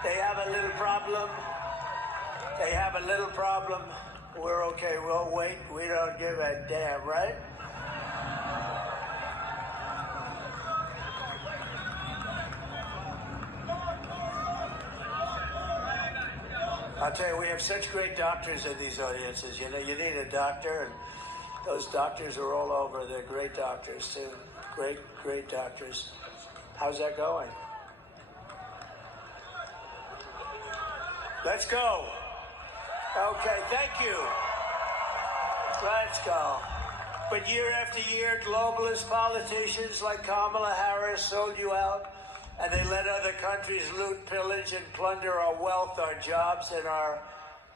They have a little problem. They have a little problem. We're okay. We'll wait. We don't give a damn, right? I'll tell you, we have such great doctors in these audiences. You know, you need a doctor, and those doctors are all over. They're great doctors, too. Great, great doctors. How's that going? Let's go. Okay, thank you. Let's go. But year after year, globalist politicians like Kamala Harris sold you out, and they let other countries loot, pillage, and plunder our wealth, our jobs, and our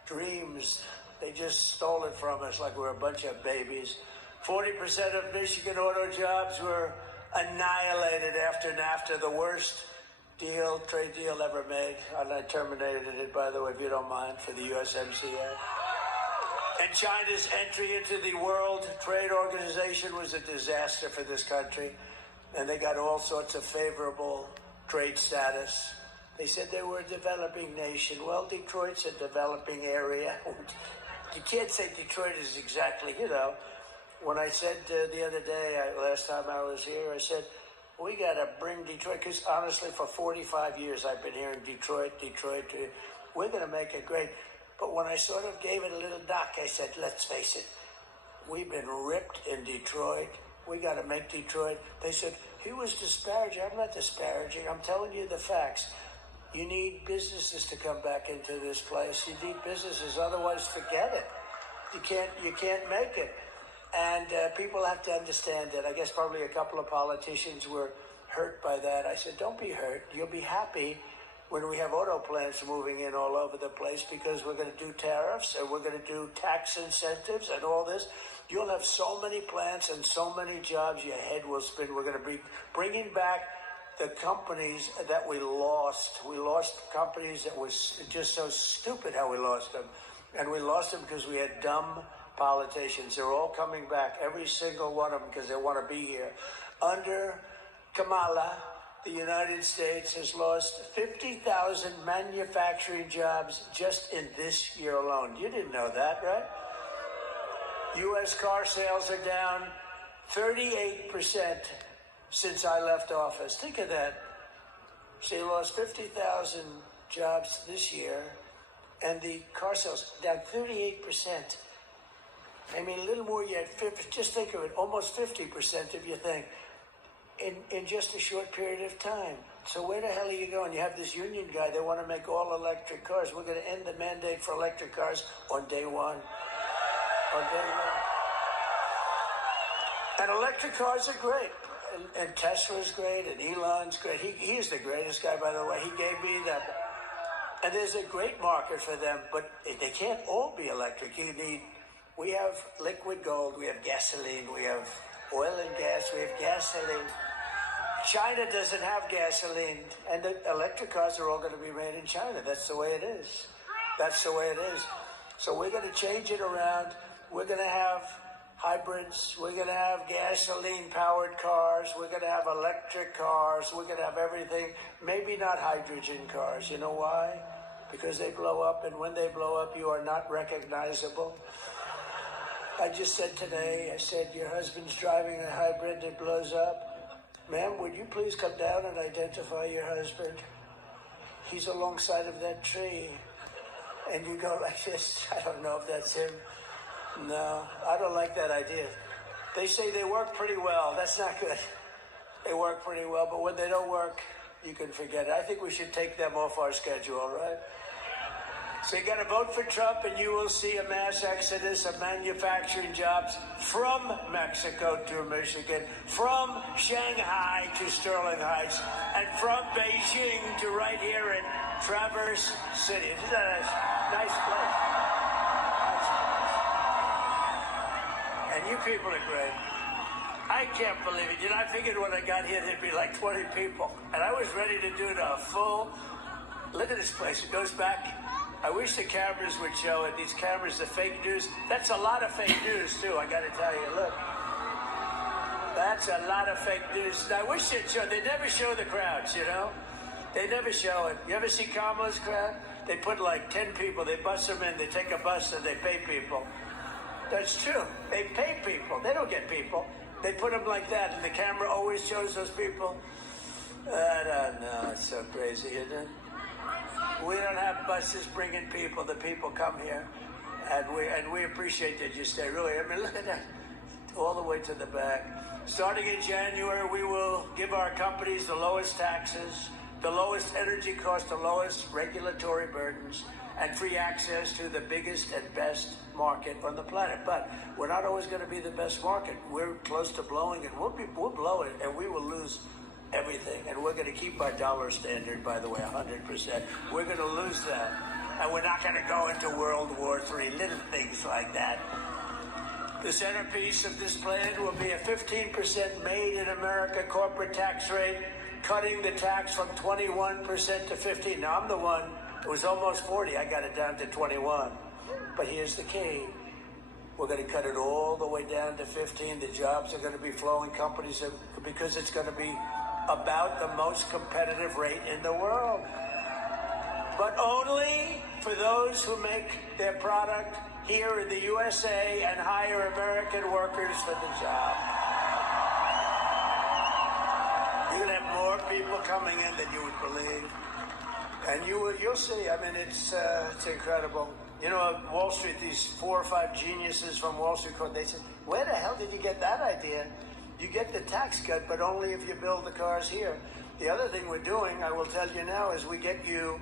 dreams. They just stole it from us like we're a bunch of babies. 40% of Michigan auto jobs were annihilated after NAFTA, the worst trade deal ever made. And I terminated it, by the way, if you don't mind, for the USMCA. And China's entry into the World Trade Organization was a disaster for this country. And they got all sorts of favorable trade status. They said they were a developing nation. Well, Detroit's a developing area. You can't say Detroit is exactly, you know. When I said the other day, last time I was here, I said, we got to bring Detroit, because honestly, for 45 years, I've been hearing Detroit. We're going to make it great. But when I sort of gave it a little knock, I said, let's face it, we've been ripped in Detroit. We got to make Detroit. They said, he was disparaging. I'm not disparaging. I'm telling you the facts. You need businesses to come back into this place. You need businesses, otherwise forget it. You can't make it. And people have to understand that. I guess probably a couple of politicians were hurt by that. I said, don't be hurt. You'll be happy when we have auto plants moving in all over the place, because we're going to do tariffs and we're going to do tax incentives and all this. You'll have so many plants and so many jobs, your head will spin. We're going to be bringing back the companies that we lost. We lost companies that was just so stupid how we lost them. And we lost them because we had dumb politicians. They're all coming back, every single one of them, because they want to be here. Under Kamala, the United States has lost 50,000 manufacturing jobs just in this year alone. You didn't know that, right? U.S. car sales are down 38% since I left office. Think of that. She lost 50,000 jobs this year, and the car sales down 38%. I mean, a little more yet. Just think of it, almost 50% if you think, in just a short period of time. So where the hell are you going? You have this union guy, they want to make all electric cars. We're going to end the mandate for electric cars on day one. On day one. And electric cars are great. And Tesla's great, and Elon's great. He's the greatest guy, by the way. He gave me that. And there's a great market for them, but they can't all be electric. We have liquid gold, we have gasoline, we have oil and gas, we have gasoline. China doesn't have gasoline, and the electric cars are all going to be made in China. That's the way it is. That's the way it is. So we're going to change it around. We're going to have hybrids. We're going to have gasoline-powered cars. We're going to have electric cars. We're going to have everything. Maybe not hydrogen cars. You know why? Because they blow up, and when they blow up, you are not recognizable. I just said today, I said, your husband's driving a hybrid that blows up. Ma'am, would you please come down and identify your husband? He's alongside of that tree. And you go like this, I don't know if that's him. No, I don't like that idea. They say they work pretty well. That's not good. They work pretty well, but when they don't work, you can forget it. I think we should take them off our schedule, right? So you got to vote for Trump, and you will see a mass exodus of manufacturing jobs from Mexico to Michigan, from Shanghai to Sterling Heights, and from Beijing to right here in Traverse City. Isn't that a nice place? Nice place. And you people are great. I can't believe it. You know, I figured when I got here there'd be like 20 people, and I was ready to do the full. Look at this place. It goes back. I wish the cameras would show it. These cameras are fake news. That's a lot of fake news, too, I got to tell you. Look. That's a lot of fake news. I wish they'd show. They never show the crowds, you know? They never show it. You ever see Kamala's crowd? They put like 10 people. They bus them in. They take a bus and they pay people. That's true. They pay people. They don't get people. They put them like that, and the camera always shows those people. I don't know. It's so crazy, isn't it? We don't have buses bringing people. The people come here, and we appreciate that you stay. Really, I mean, look at that, all the way to the back. Starting in January, we will give our companies the lowest taxes, the lowest energy costs, the lowest regulatory burdens, and free access to the biggest and best market on the planet. But we're not always going to be the best market. We're close to blowing it. We'll blow it, and we will lose everything. And we're going to keep our dollar standard, by the way, 100%. We're going to lose that. And we're not going to go into World War III, little things like that. The centerpiece of this plan will be a 15% made in America corporate tax rate, cutting the tax from 21% to 15%. Now, I'm the one, it was almost 40. I got it down to 21. But here's the key. We're going to cut it all the way down to 15. The jobs are going to be flowing, companies, because it's going to be about the most competitive rate in the world. But only for those who make their product here in the USA and hire American workers for the job. You're going to have more people coming in than you would believe. And you'll see. I mean, it's incredible. You know, Wall Street, these 4 or 5 geniuses from Wall Street, they said, where the hell did you get that idea? You get the tax cut, but only if you build the cars here. The other thing we're doing, I will tell you now, is we get you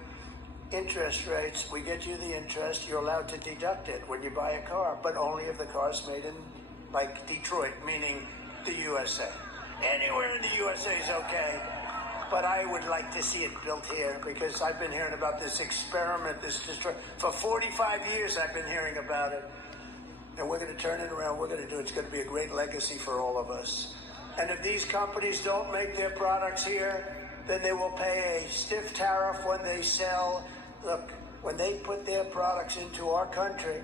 interest rates. We get you the interest. You're allowed to deduct it when you buy a car, but only if the car's made in, like, Detroit, meaning the USA. Anywhere in the USA is okay. But I would like to see it built here, because I've been hearing about this experiment, this destroy. For 45 years I've been hearing about it. And we're going to turn it around. We're going to do it. It's going to be a great legacy for all of us. And if these companies don't make their products here, then they will pay a stiff tariff when they sell. Look, when they put their products into our country,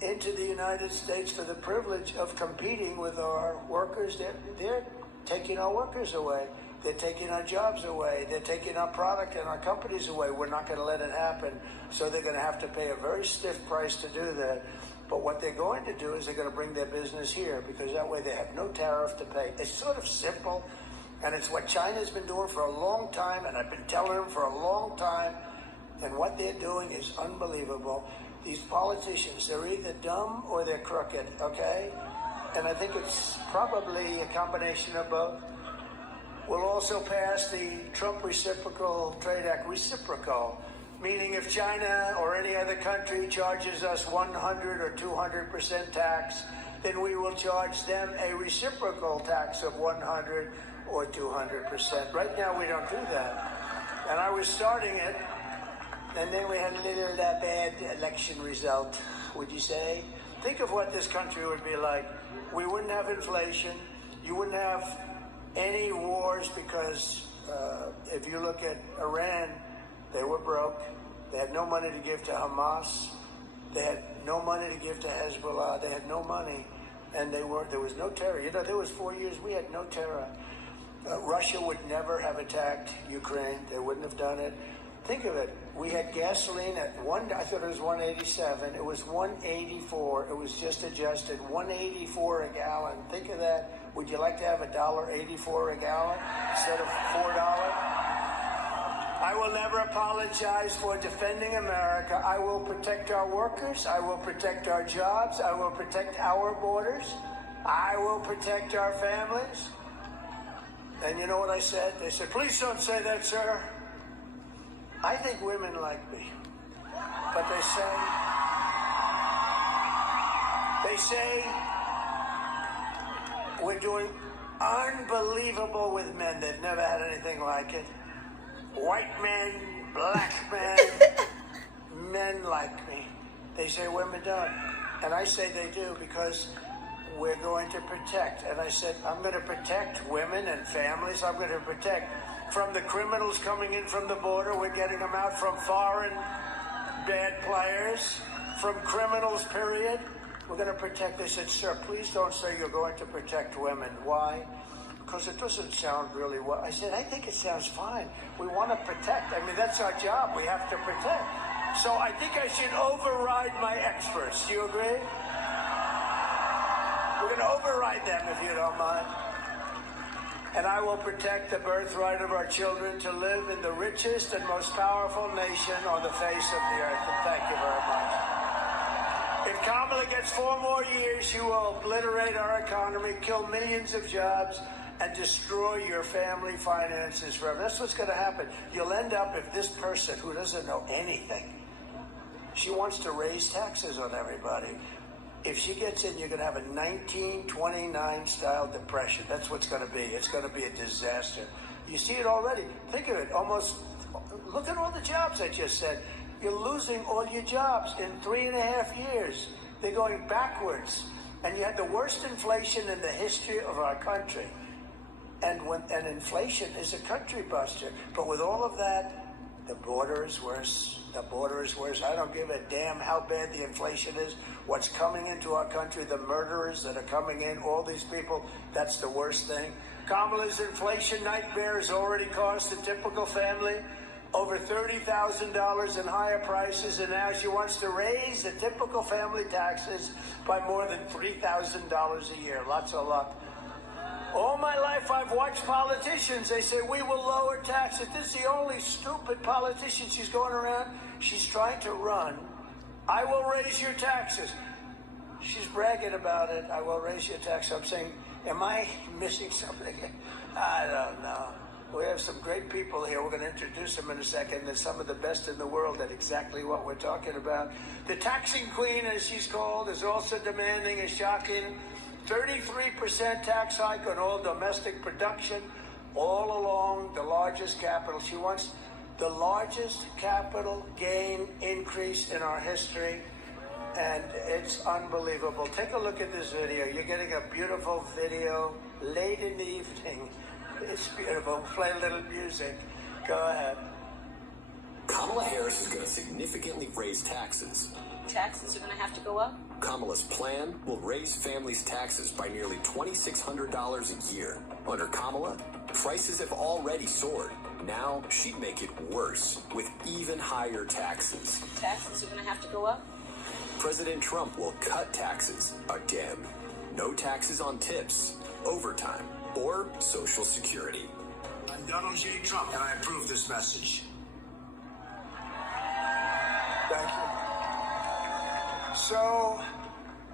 into the United States for the privilege of competing with our workers, they're taking our workers away. They're taking our jobs away. They're taking our product and our companies away. We're not going to let it happen. So they're going to have to pay a very stiff price to do that. But what they're going to do is they're going to bring their business here, because that way they have no tariff to pay. It's sort of simple, and it's what China's been doing for a long time, and I've been telling them for a long time, and what they're doing is unbelievable. These politicians, they're either dumb or they're crooked, okay? And I think it's probably a combination of both. We'll also pass the Trump Reciprocal Trade Act, reciprocal, meaning if China or any other country charges us 100 or 200% tax, then we will charge them a reciprocal tax of 100 or 200%. Right now we don't do that. And I was starting it, and then we had a little bad election result, would you say? Think of what this country would be like. We wouldn't have inflation. You wouldn't have any wars, because if you look at Iran, they were broke. They had no money to give to Hamas. They had no money to give to Hezbollah. They had no money. and there was no terror. You know, there was 4 years we had no terror. Russia would never have attacked Ukraine. They wouldn't have done it. Think of it. We had gasoline at I thought it was 187. It was 184. It was just adjusted. 184 a gallon. Think of that. Would you like to have $1.84 a gallon instead of $4? I will never apologize for defending America. I will protect our workers. I will protect our jobs. I will protect our borders. I will protect our families. And you know what I said? They said, please don't say that, sir. I think women like me. But they say we're doing unbelievable with men. They've never had anything like it. White men, black men, men like me. They say women don't. And I say they do because we're going to protect. And I said, I'm going to protect women and families. I'm going to protect from the criminals coming in from the border. We're getting them out from foreign bad players, from criminals, period. We're going to protect. They said, sir, please don't say you're going to protect women. Why? Because it doesn't sound really well. I said, I think it sounds fine. We want to protect. I mean, that's our job. We have to protect. So I think I should override my experts. Do you agree? We're going to override them, if you don't mind. And I will protect the birthright of our children to live in the richest and most powerful nation on the face of the earth. And thank you very much. If Kamala gets 4 more years, she will obliterate our economy, kill millions of jobs, and destroy your family finances forever. That's what's going to happen. You'll end up, if this person who doesn't know anything, she wants to raise taxes on everybody. If she gets in, you're going to have a 1929 style depression. That's what's going to be. It's going to be a disaster. You see it already. Think of it. Almost, look at all the jobs I just said. You're losing all your jobs in 3.5 years. They're going backwards. And you had the worst inflation in the history of our country. And inflation is a country buster. But with all of that, the border is worse. The border is worse. I don't give a damn how bad the inflation is. What's coming into our country, the murderers that are coming in, all these people, that's the worst thing. Kamala's inflation nightmare has already cost the typical family over $30,000 in higher prices, and now she wants to raise the typical family taxes by more than $3,000 a year. Lots of luck. All my life I've watched politicians. They say, we will lower taxes. This is the only stupid politician she's going around. She's trying to run. I will raise your taxes. She's bragging about it. I will raise your taxes. I'm saying, am I missing something? I don't know. We have some great people here. We're going to introduce them in a second. They're some of the best in the world at exactly what we're talking about. The taxing queen, as she's called, is also demanding a shocking 33% tax hike on all domestic production all along the largest capital. She wants the largest capital gain increase in our history, and it's unbelievable. Take a look at this video. You're getting a beautiful video late in the evening. It's beautiful. Play a little music. Go ahead. Kamala Harris is going to significantly raise taxes. Taxes are going to have to go up? Kamala's plan will raise families' taxes by nearly $2,600 a year. Under Kamala, prices have already soared. Now she'd make it worse with even higher taxes. Taxes are going to have to go up? President Trump will cut taxes again. No taxes on tips, overtime, or Social Security. I'm Donald J. Trump, and I approve this message. Thank you. So,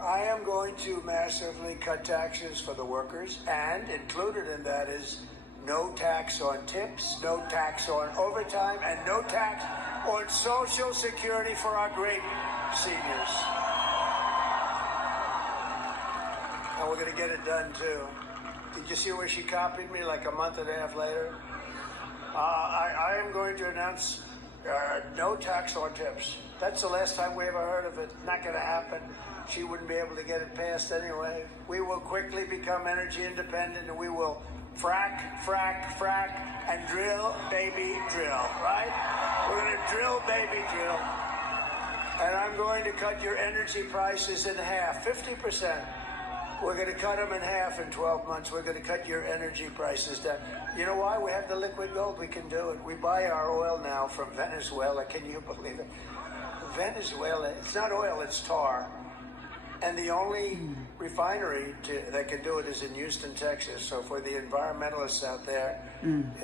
I am going to massively cut taxes for the workers, and included in that is no tax on tips, no tax on overtime, and no tax on Social Security for our great seniors. And we're going to get it done, too. Did you see where she copied me like a month and a half later? I am going to announce no tax on tips. That's the last time we ever heard of it. Not going to happen. She wouldn't be able to get it passed anyway. We will quickly become energy independent, and we will frack, and drill, baby, drill, right? We're going to drill, baby, drill. And I'm going to cut your energy prices in half, 50%. We're We're going to cut them in half in 12 months. We're going to cut your energy prices down. You know why? We have the liquid gold. We can do it. We buy our oil now from Venezuela. Can you believe it? Venezuela, it's not oil, it's tar. And the only refinery that can do it is in Houston, Texas. So for the environmentalists out there,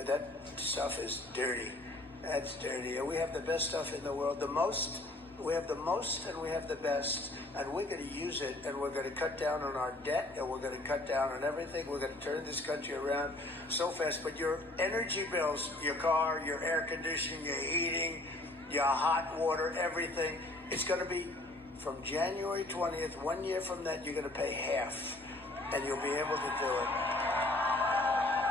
that stuff is dirty. That's dirty. We have the best stuff in the world. We have the most and we have the best. And we're going to use it, and we're going to cut down on our debt, and we're going to cut down on everything. We're going to turn this country around so fast. But your energy bills, your car, your air conditioning, your heating, your hot water, everything, it's going to be from January 20th, 1 year from that, you're going to pay half, and you'll be able to do it.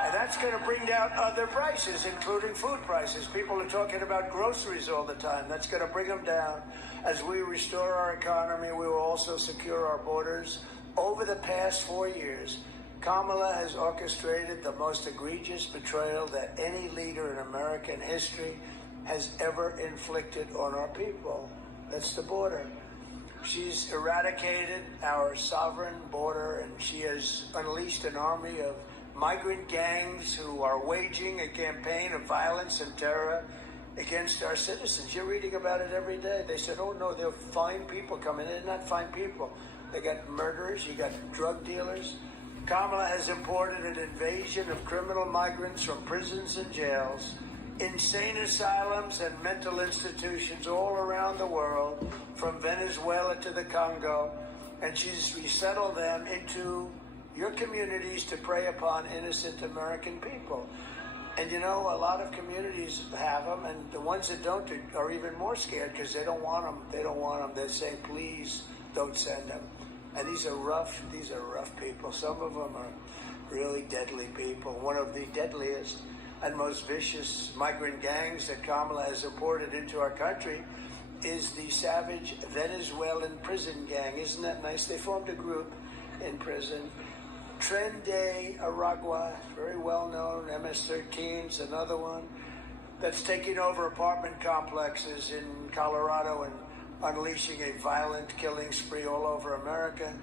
And that's going to bring down other prices, including food prices. People are talking about groceries all the time. That's going to bring them down. As we restore our economy, we will also secure our borders. Over the past 4 years, Kamala has orchestrated the most egregious betrayal that any leader in American history has ever inflicted on our people. That's the border. She's eradicated our sovereign border, and she has unleashed an army of migrant gangs who are waging a campaign of violence and terror against our citizens. You're reading about it every day. They said, oh no, they're fine people coming in. They're not fine people. They got murderers, you got drug dealers. Kamala has imported an invasion of criminal migrants from prisons and jails, insane asylums and mental institutions all around the world, from Venezuela to the Congo, and she's resettled them into your communities to prey upon innocent American people. And you know, a lot of communities have them, and the ones that don't are even more scared because they don't want them. They don't want them. They're saying, please don't send them. And these are rough people. Some of them are really deadly people. One of the deadliest and most vicious migrant gangs that Kamala has imported into our country is the savage Venezuelan prison gang. Isn't that nice? They formed a group in prison. Tren de Aragua, very well known, MS-13's another one, that's taking over apartment complexes in Colorado and unleashing a violent killing spree all over America.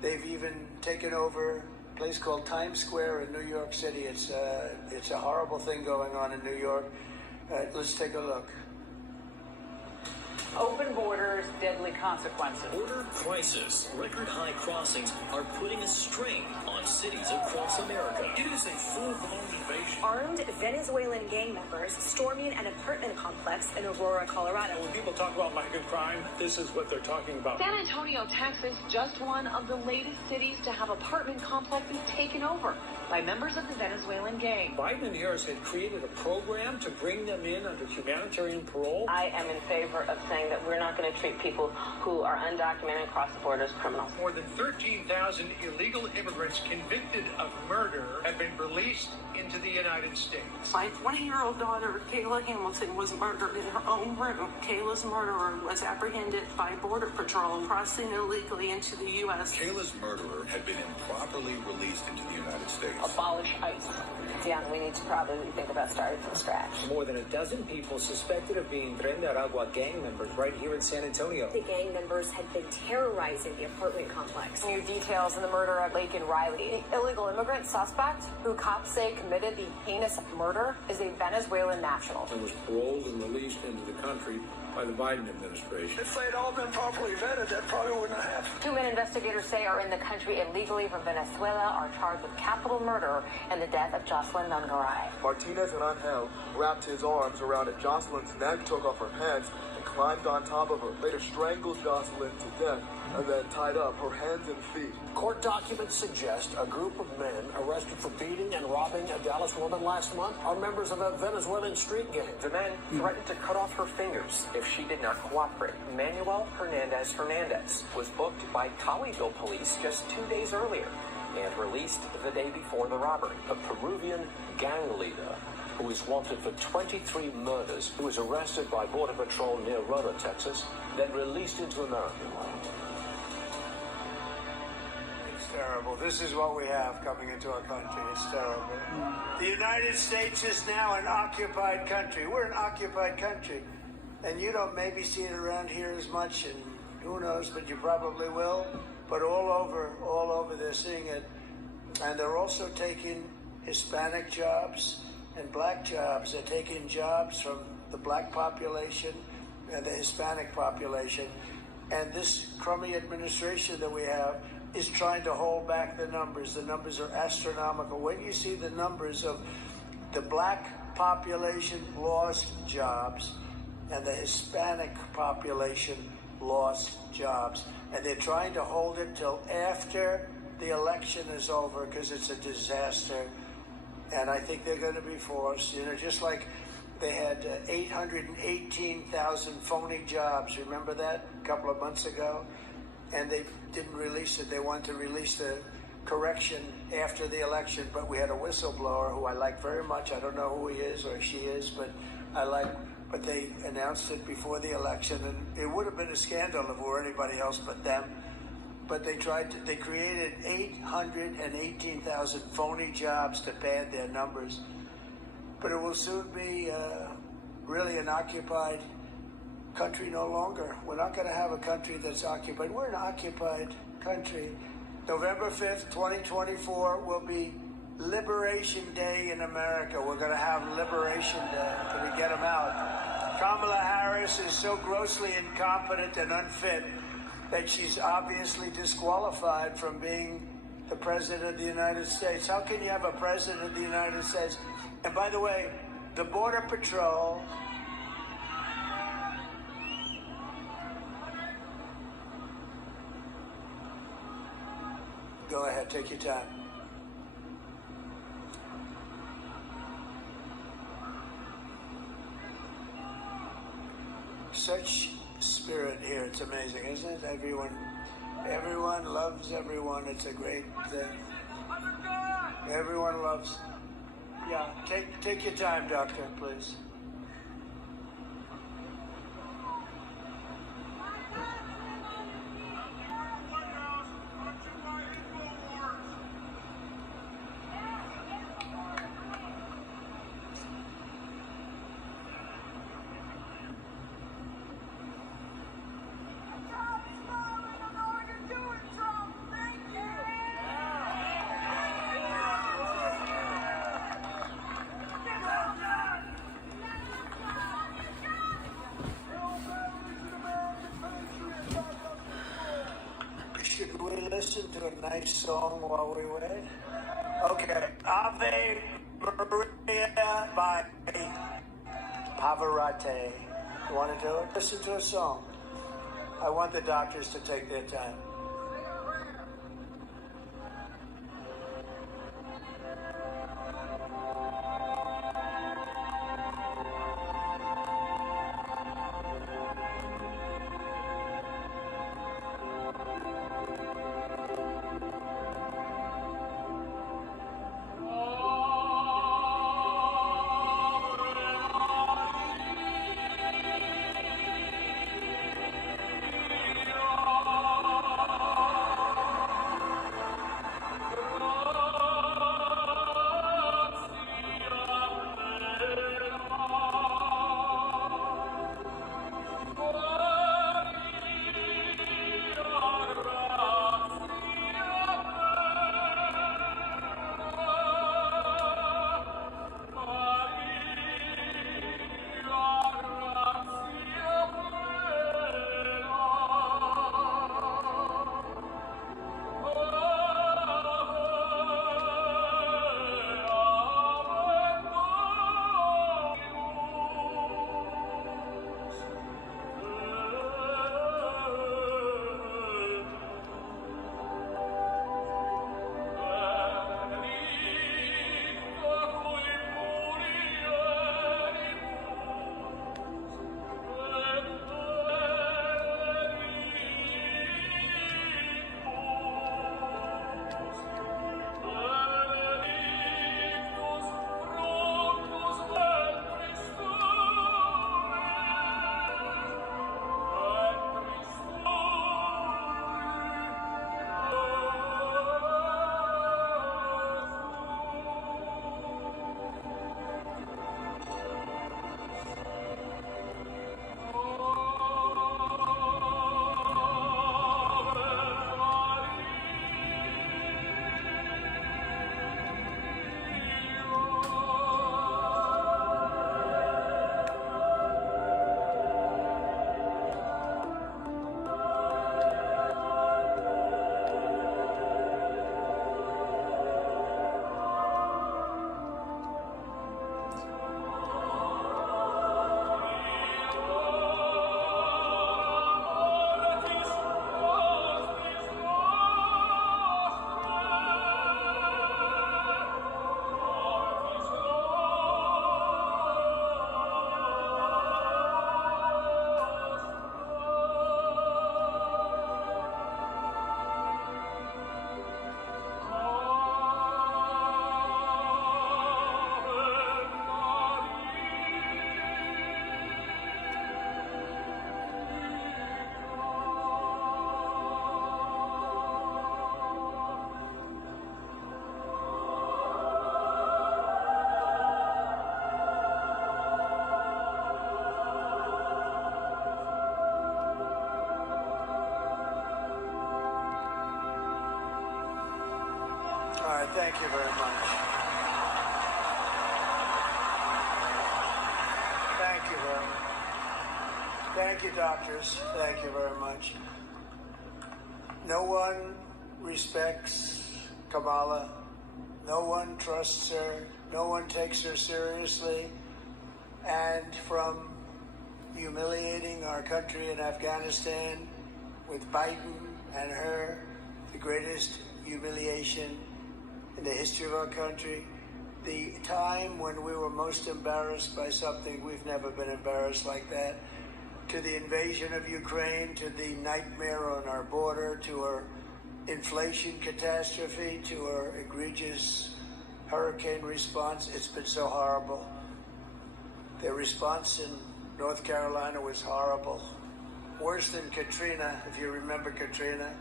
They've even taken over a place called Times Square in New York City. It's a horrible thing going on in New York. Let's take a look. Open borders, deadly consequences. Border crisis, record high crossings are putting a strain on cities across America. It is a full-blown invasion. Armed Venezuelan gang members storming an apartment complex in Aurora, Colorado. When people talk about migrant crime, this is what they're talking about. San Antonio, Texas, just one of the latest cities to have apartment complexes taken over by members of the Venezuelan gang. Biden and Harris had created a program to bring them in under humanitarian parole. I am in favor of saying that we're not going to treat people who are undocumented across the border as criminals. More than 13,000 illegal immigrants convicted of murder have been released into the United States. My 20-year-old daughter, Kayla Hamilton, was murdered in her own room. Kayla's murderer was apprehended by Border Patrol crossing illegally into the U.S. Kayla's murderer had been improperly released into the United States. Abolish ICE. Yeah, we need to probably think about starting from scratch. More than a dozen people suspected of being Tren de Aragua gang members right here in San Antonio. The gang members had been terrorizing the apartment complex. New details in the murder of Lake and Riley. The illegal immigrant suspect, who cops say committed the heinous murder, is a Venezuelan national. And was paroled and released into the country by the Biden administration. If they'd all been properly vetted, that probably wouldn't have happened. 2 men investigators say are in the country illegally from Venezuela are charged with capital murder and the death of Jocelyn Nungaray. Martinez and Angel wrapped his arms around Jocelyn's neck, took off her pants, and climbed on top of her. Later strangled Jocelyn to death and then tied up her hands and feet. Court documents suggest a group of men arrested for beating and robbing a Dallas woman last month are members of a Venezuelan street gang. The men threatened to cut off her fingers if she did not cooperate. Manuel Hernandez was booked by Colleyville police just 2 days earlier and released the day before the robbery. A Peruvian gang leader who is wanted for 23 murders, who was arrested by Border Patrol near Rona, Texas, then released into America. Terrible. This is what we have coming into our country. It's terrible. The United States is now an occupied country. We're an occupied country. And you don't maybe see it around here as much, and who knows, but you probably will. but all over they're seeing it. And they're also taking Hispanic jobs and black jobs. They're taking jobs from the black population and the Hispanic population. And this crummy administration that we have is trying to hold back the numbers. The numbers are astronomical. When you see the numbers of the black population lost jobs and the Hispanic population lost jobs, and they're trying to hold it till after the election is over because it's a disaster. And I think they're going to be forced, just like they had 818,000 phony jobs. Remember that a couple of months ago? And they didn't release it. They wanted to release the correction after the election, but we had a whistleblower who I like very much. I don't know who he is or she is, but but they announced it before the election, and it would have been a scandal if it were anybody else but them. But they created 818,000 phony jobs to pad their numbers. But it will soon be really an occupied country no longer. We're not going to have a country that's occupied. We're an occupied country. November 5th, 2024 will be Liberation Day in America. We're going to have Liberation Day. Can we get them out? Kamala Harris is so grossly incompetent and unfit that she's obviously disqualified from being the President of the United States. How can you have a President of the United States? And by the way, the Border Patrol... Go ahead, take your time. Such spirit here, it's amazing, isn't it? Everyone loves everyone. It's a great thing. Everyone loves. Yeah, take your time, doctor, please. Should we listen to a nice song while we wait? Okay. Ave Maria by Pavarotti. You want to do it? Listen to a song. I want the doctors to take their time. Thank you very much. Thank you very much. Thank you, doctors. Thank you very much. No one respects Kamala. No one trusts her. No one takes her seriously. And from humiliating our country in Afghanistan with Biden and her, the greatest humiliation in the history of our country, the time when we were most embarrassed by something, we've never been embarrassed like that, to the invasion of Ukraine, to the nightmare on our border, to our inflation catastrophe, to our egregious hurricane response. It's been so horrible. Their response in North Carolina was horrible. Worse than Katrina, if you remember Katrina.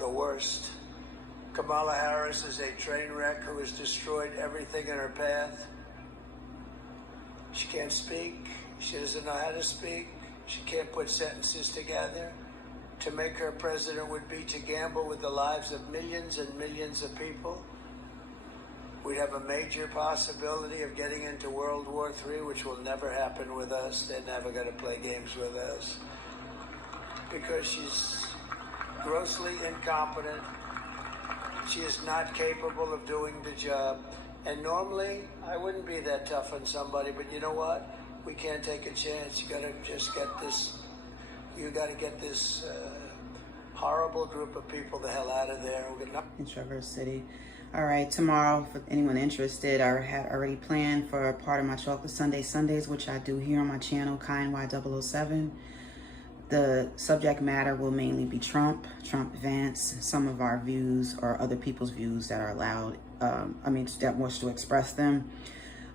The worst. Kamala Harris is a train wreck who has destroyed everything in her path. She can't speak. She doesn't know how to speak. She can't put sentences together. To make her president would be to gamble with the lives of millions and millions of people. We'd have a major possibility of getting into World War III, which will never happen with us. They're never going to play games with us. Because she's grossly incompetent. She is not capable of doing the job. And normally, I wouldn't be that tough on somebody, but you know what? We can't take a chance. You got to just get this, you got to get this horrible group of people the hell out of there. In Traverse City. All right, tomorrow, for anyone interested, I had already planned for a part of my Chocolate Sunday Sundays, which I do here on my channel, KindY007. The subject matter will mainly be Trump, Vance, some of our views or other people's views that are allowed, that wants to express them.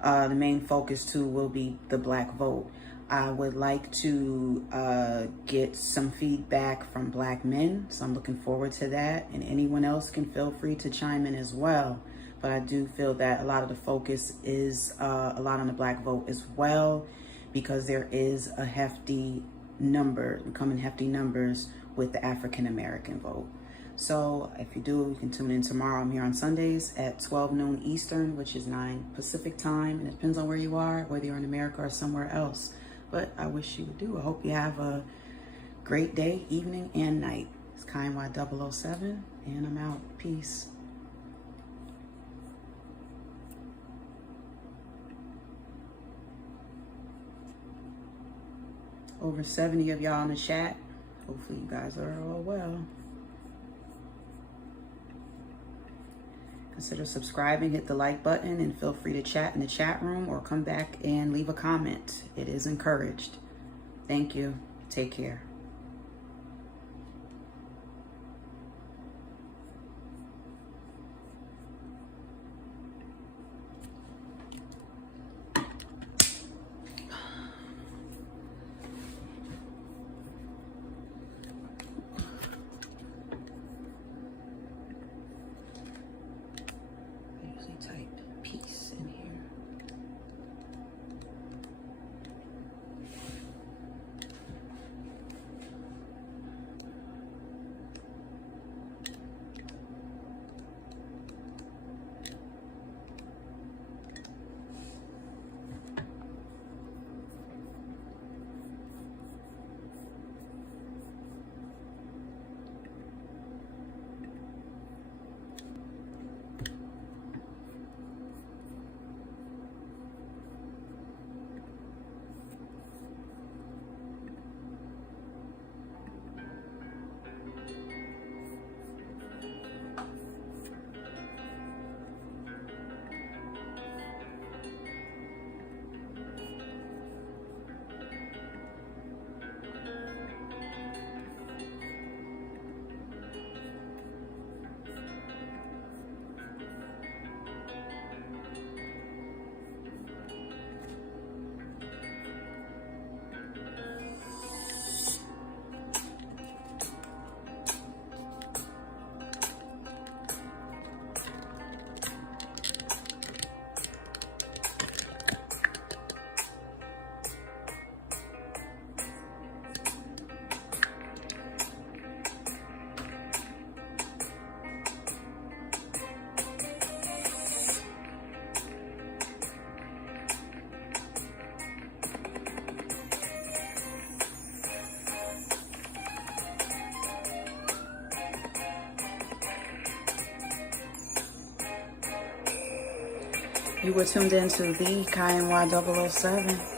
The main focus too will be the black vote. I would like to get some feedback from black men, so I'm looking forward to that. And anyone else can feel free to chime in as well. But I do feel that a lot of the focus is a lot on the black vote as well, because there is a hefty number, becoming hefty numbers with the African-American vote. So if you do, you can tune in tomorrow. I'm here on Sundays at 12 noon Eastern, which is 9 Pacific time. And it depends on where you are, whether you're in America or somewhere else. But I wish you would do. I hope you have a great day, evening, and night. It's KindY007, and I'm out. Peace. Over 70 of y'all in the chat. Hopefully you guys are all well. Consider subscribing, hit the like button, and feel free to chat in the chat room or come back and leave a comment. It is encouraged. Thank you. Take care. You were tuned into the KNY 007.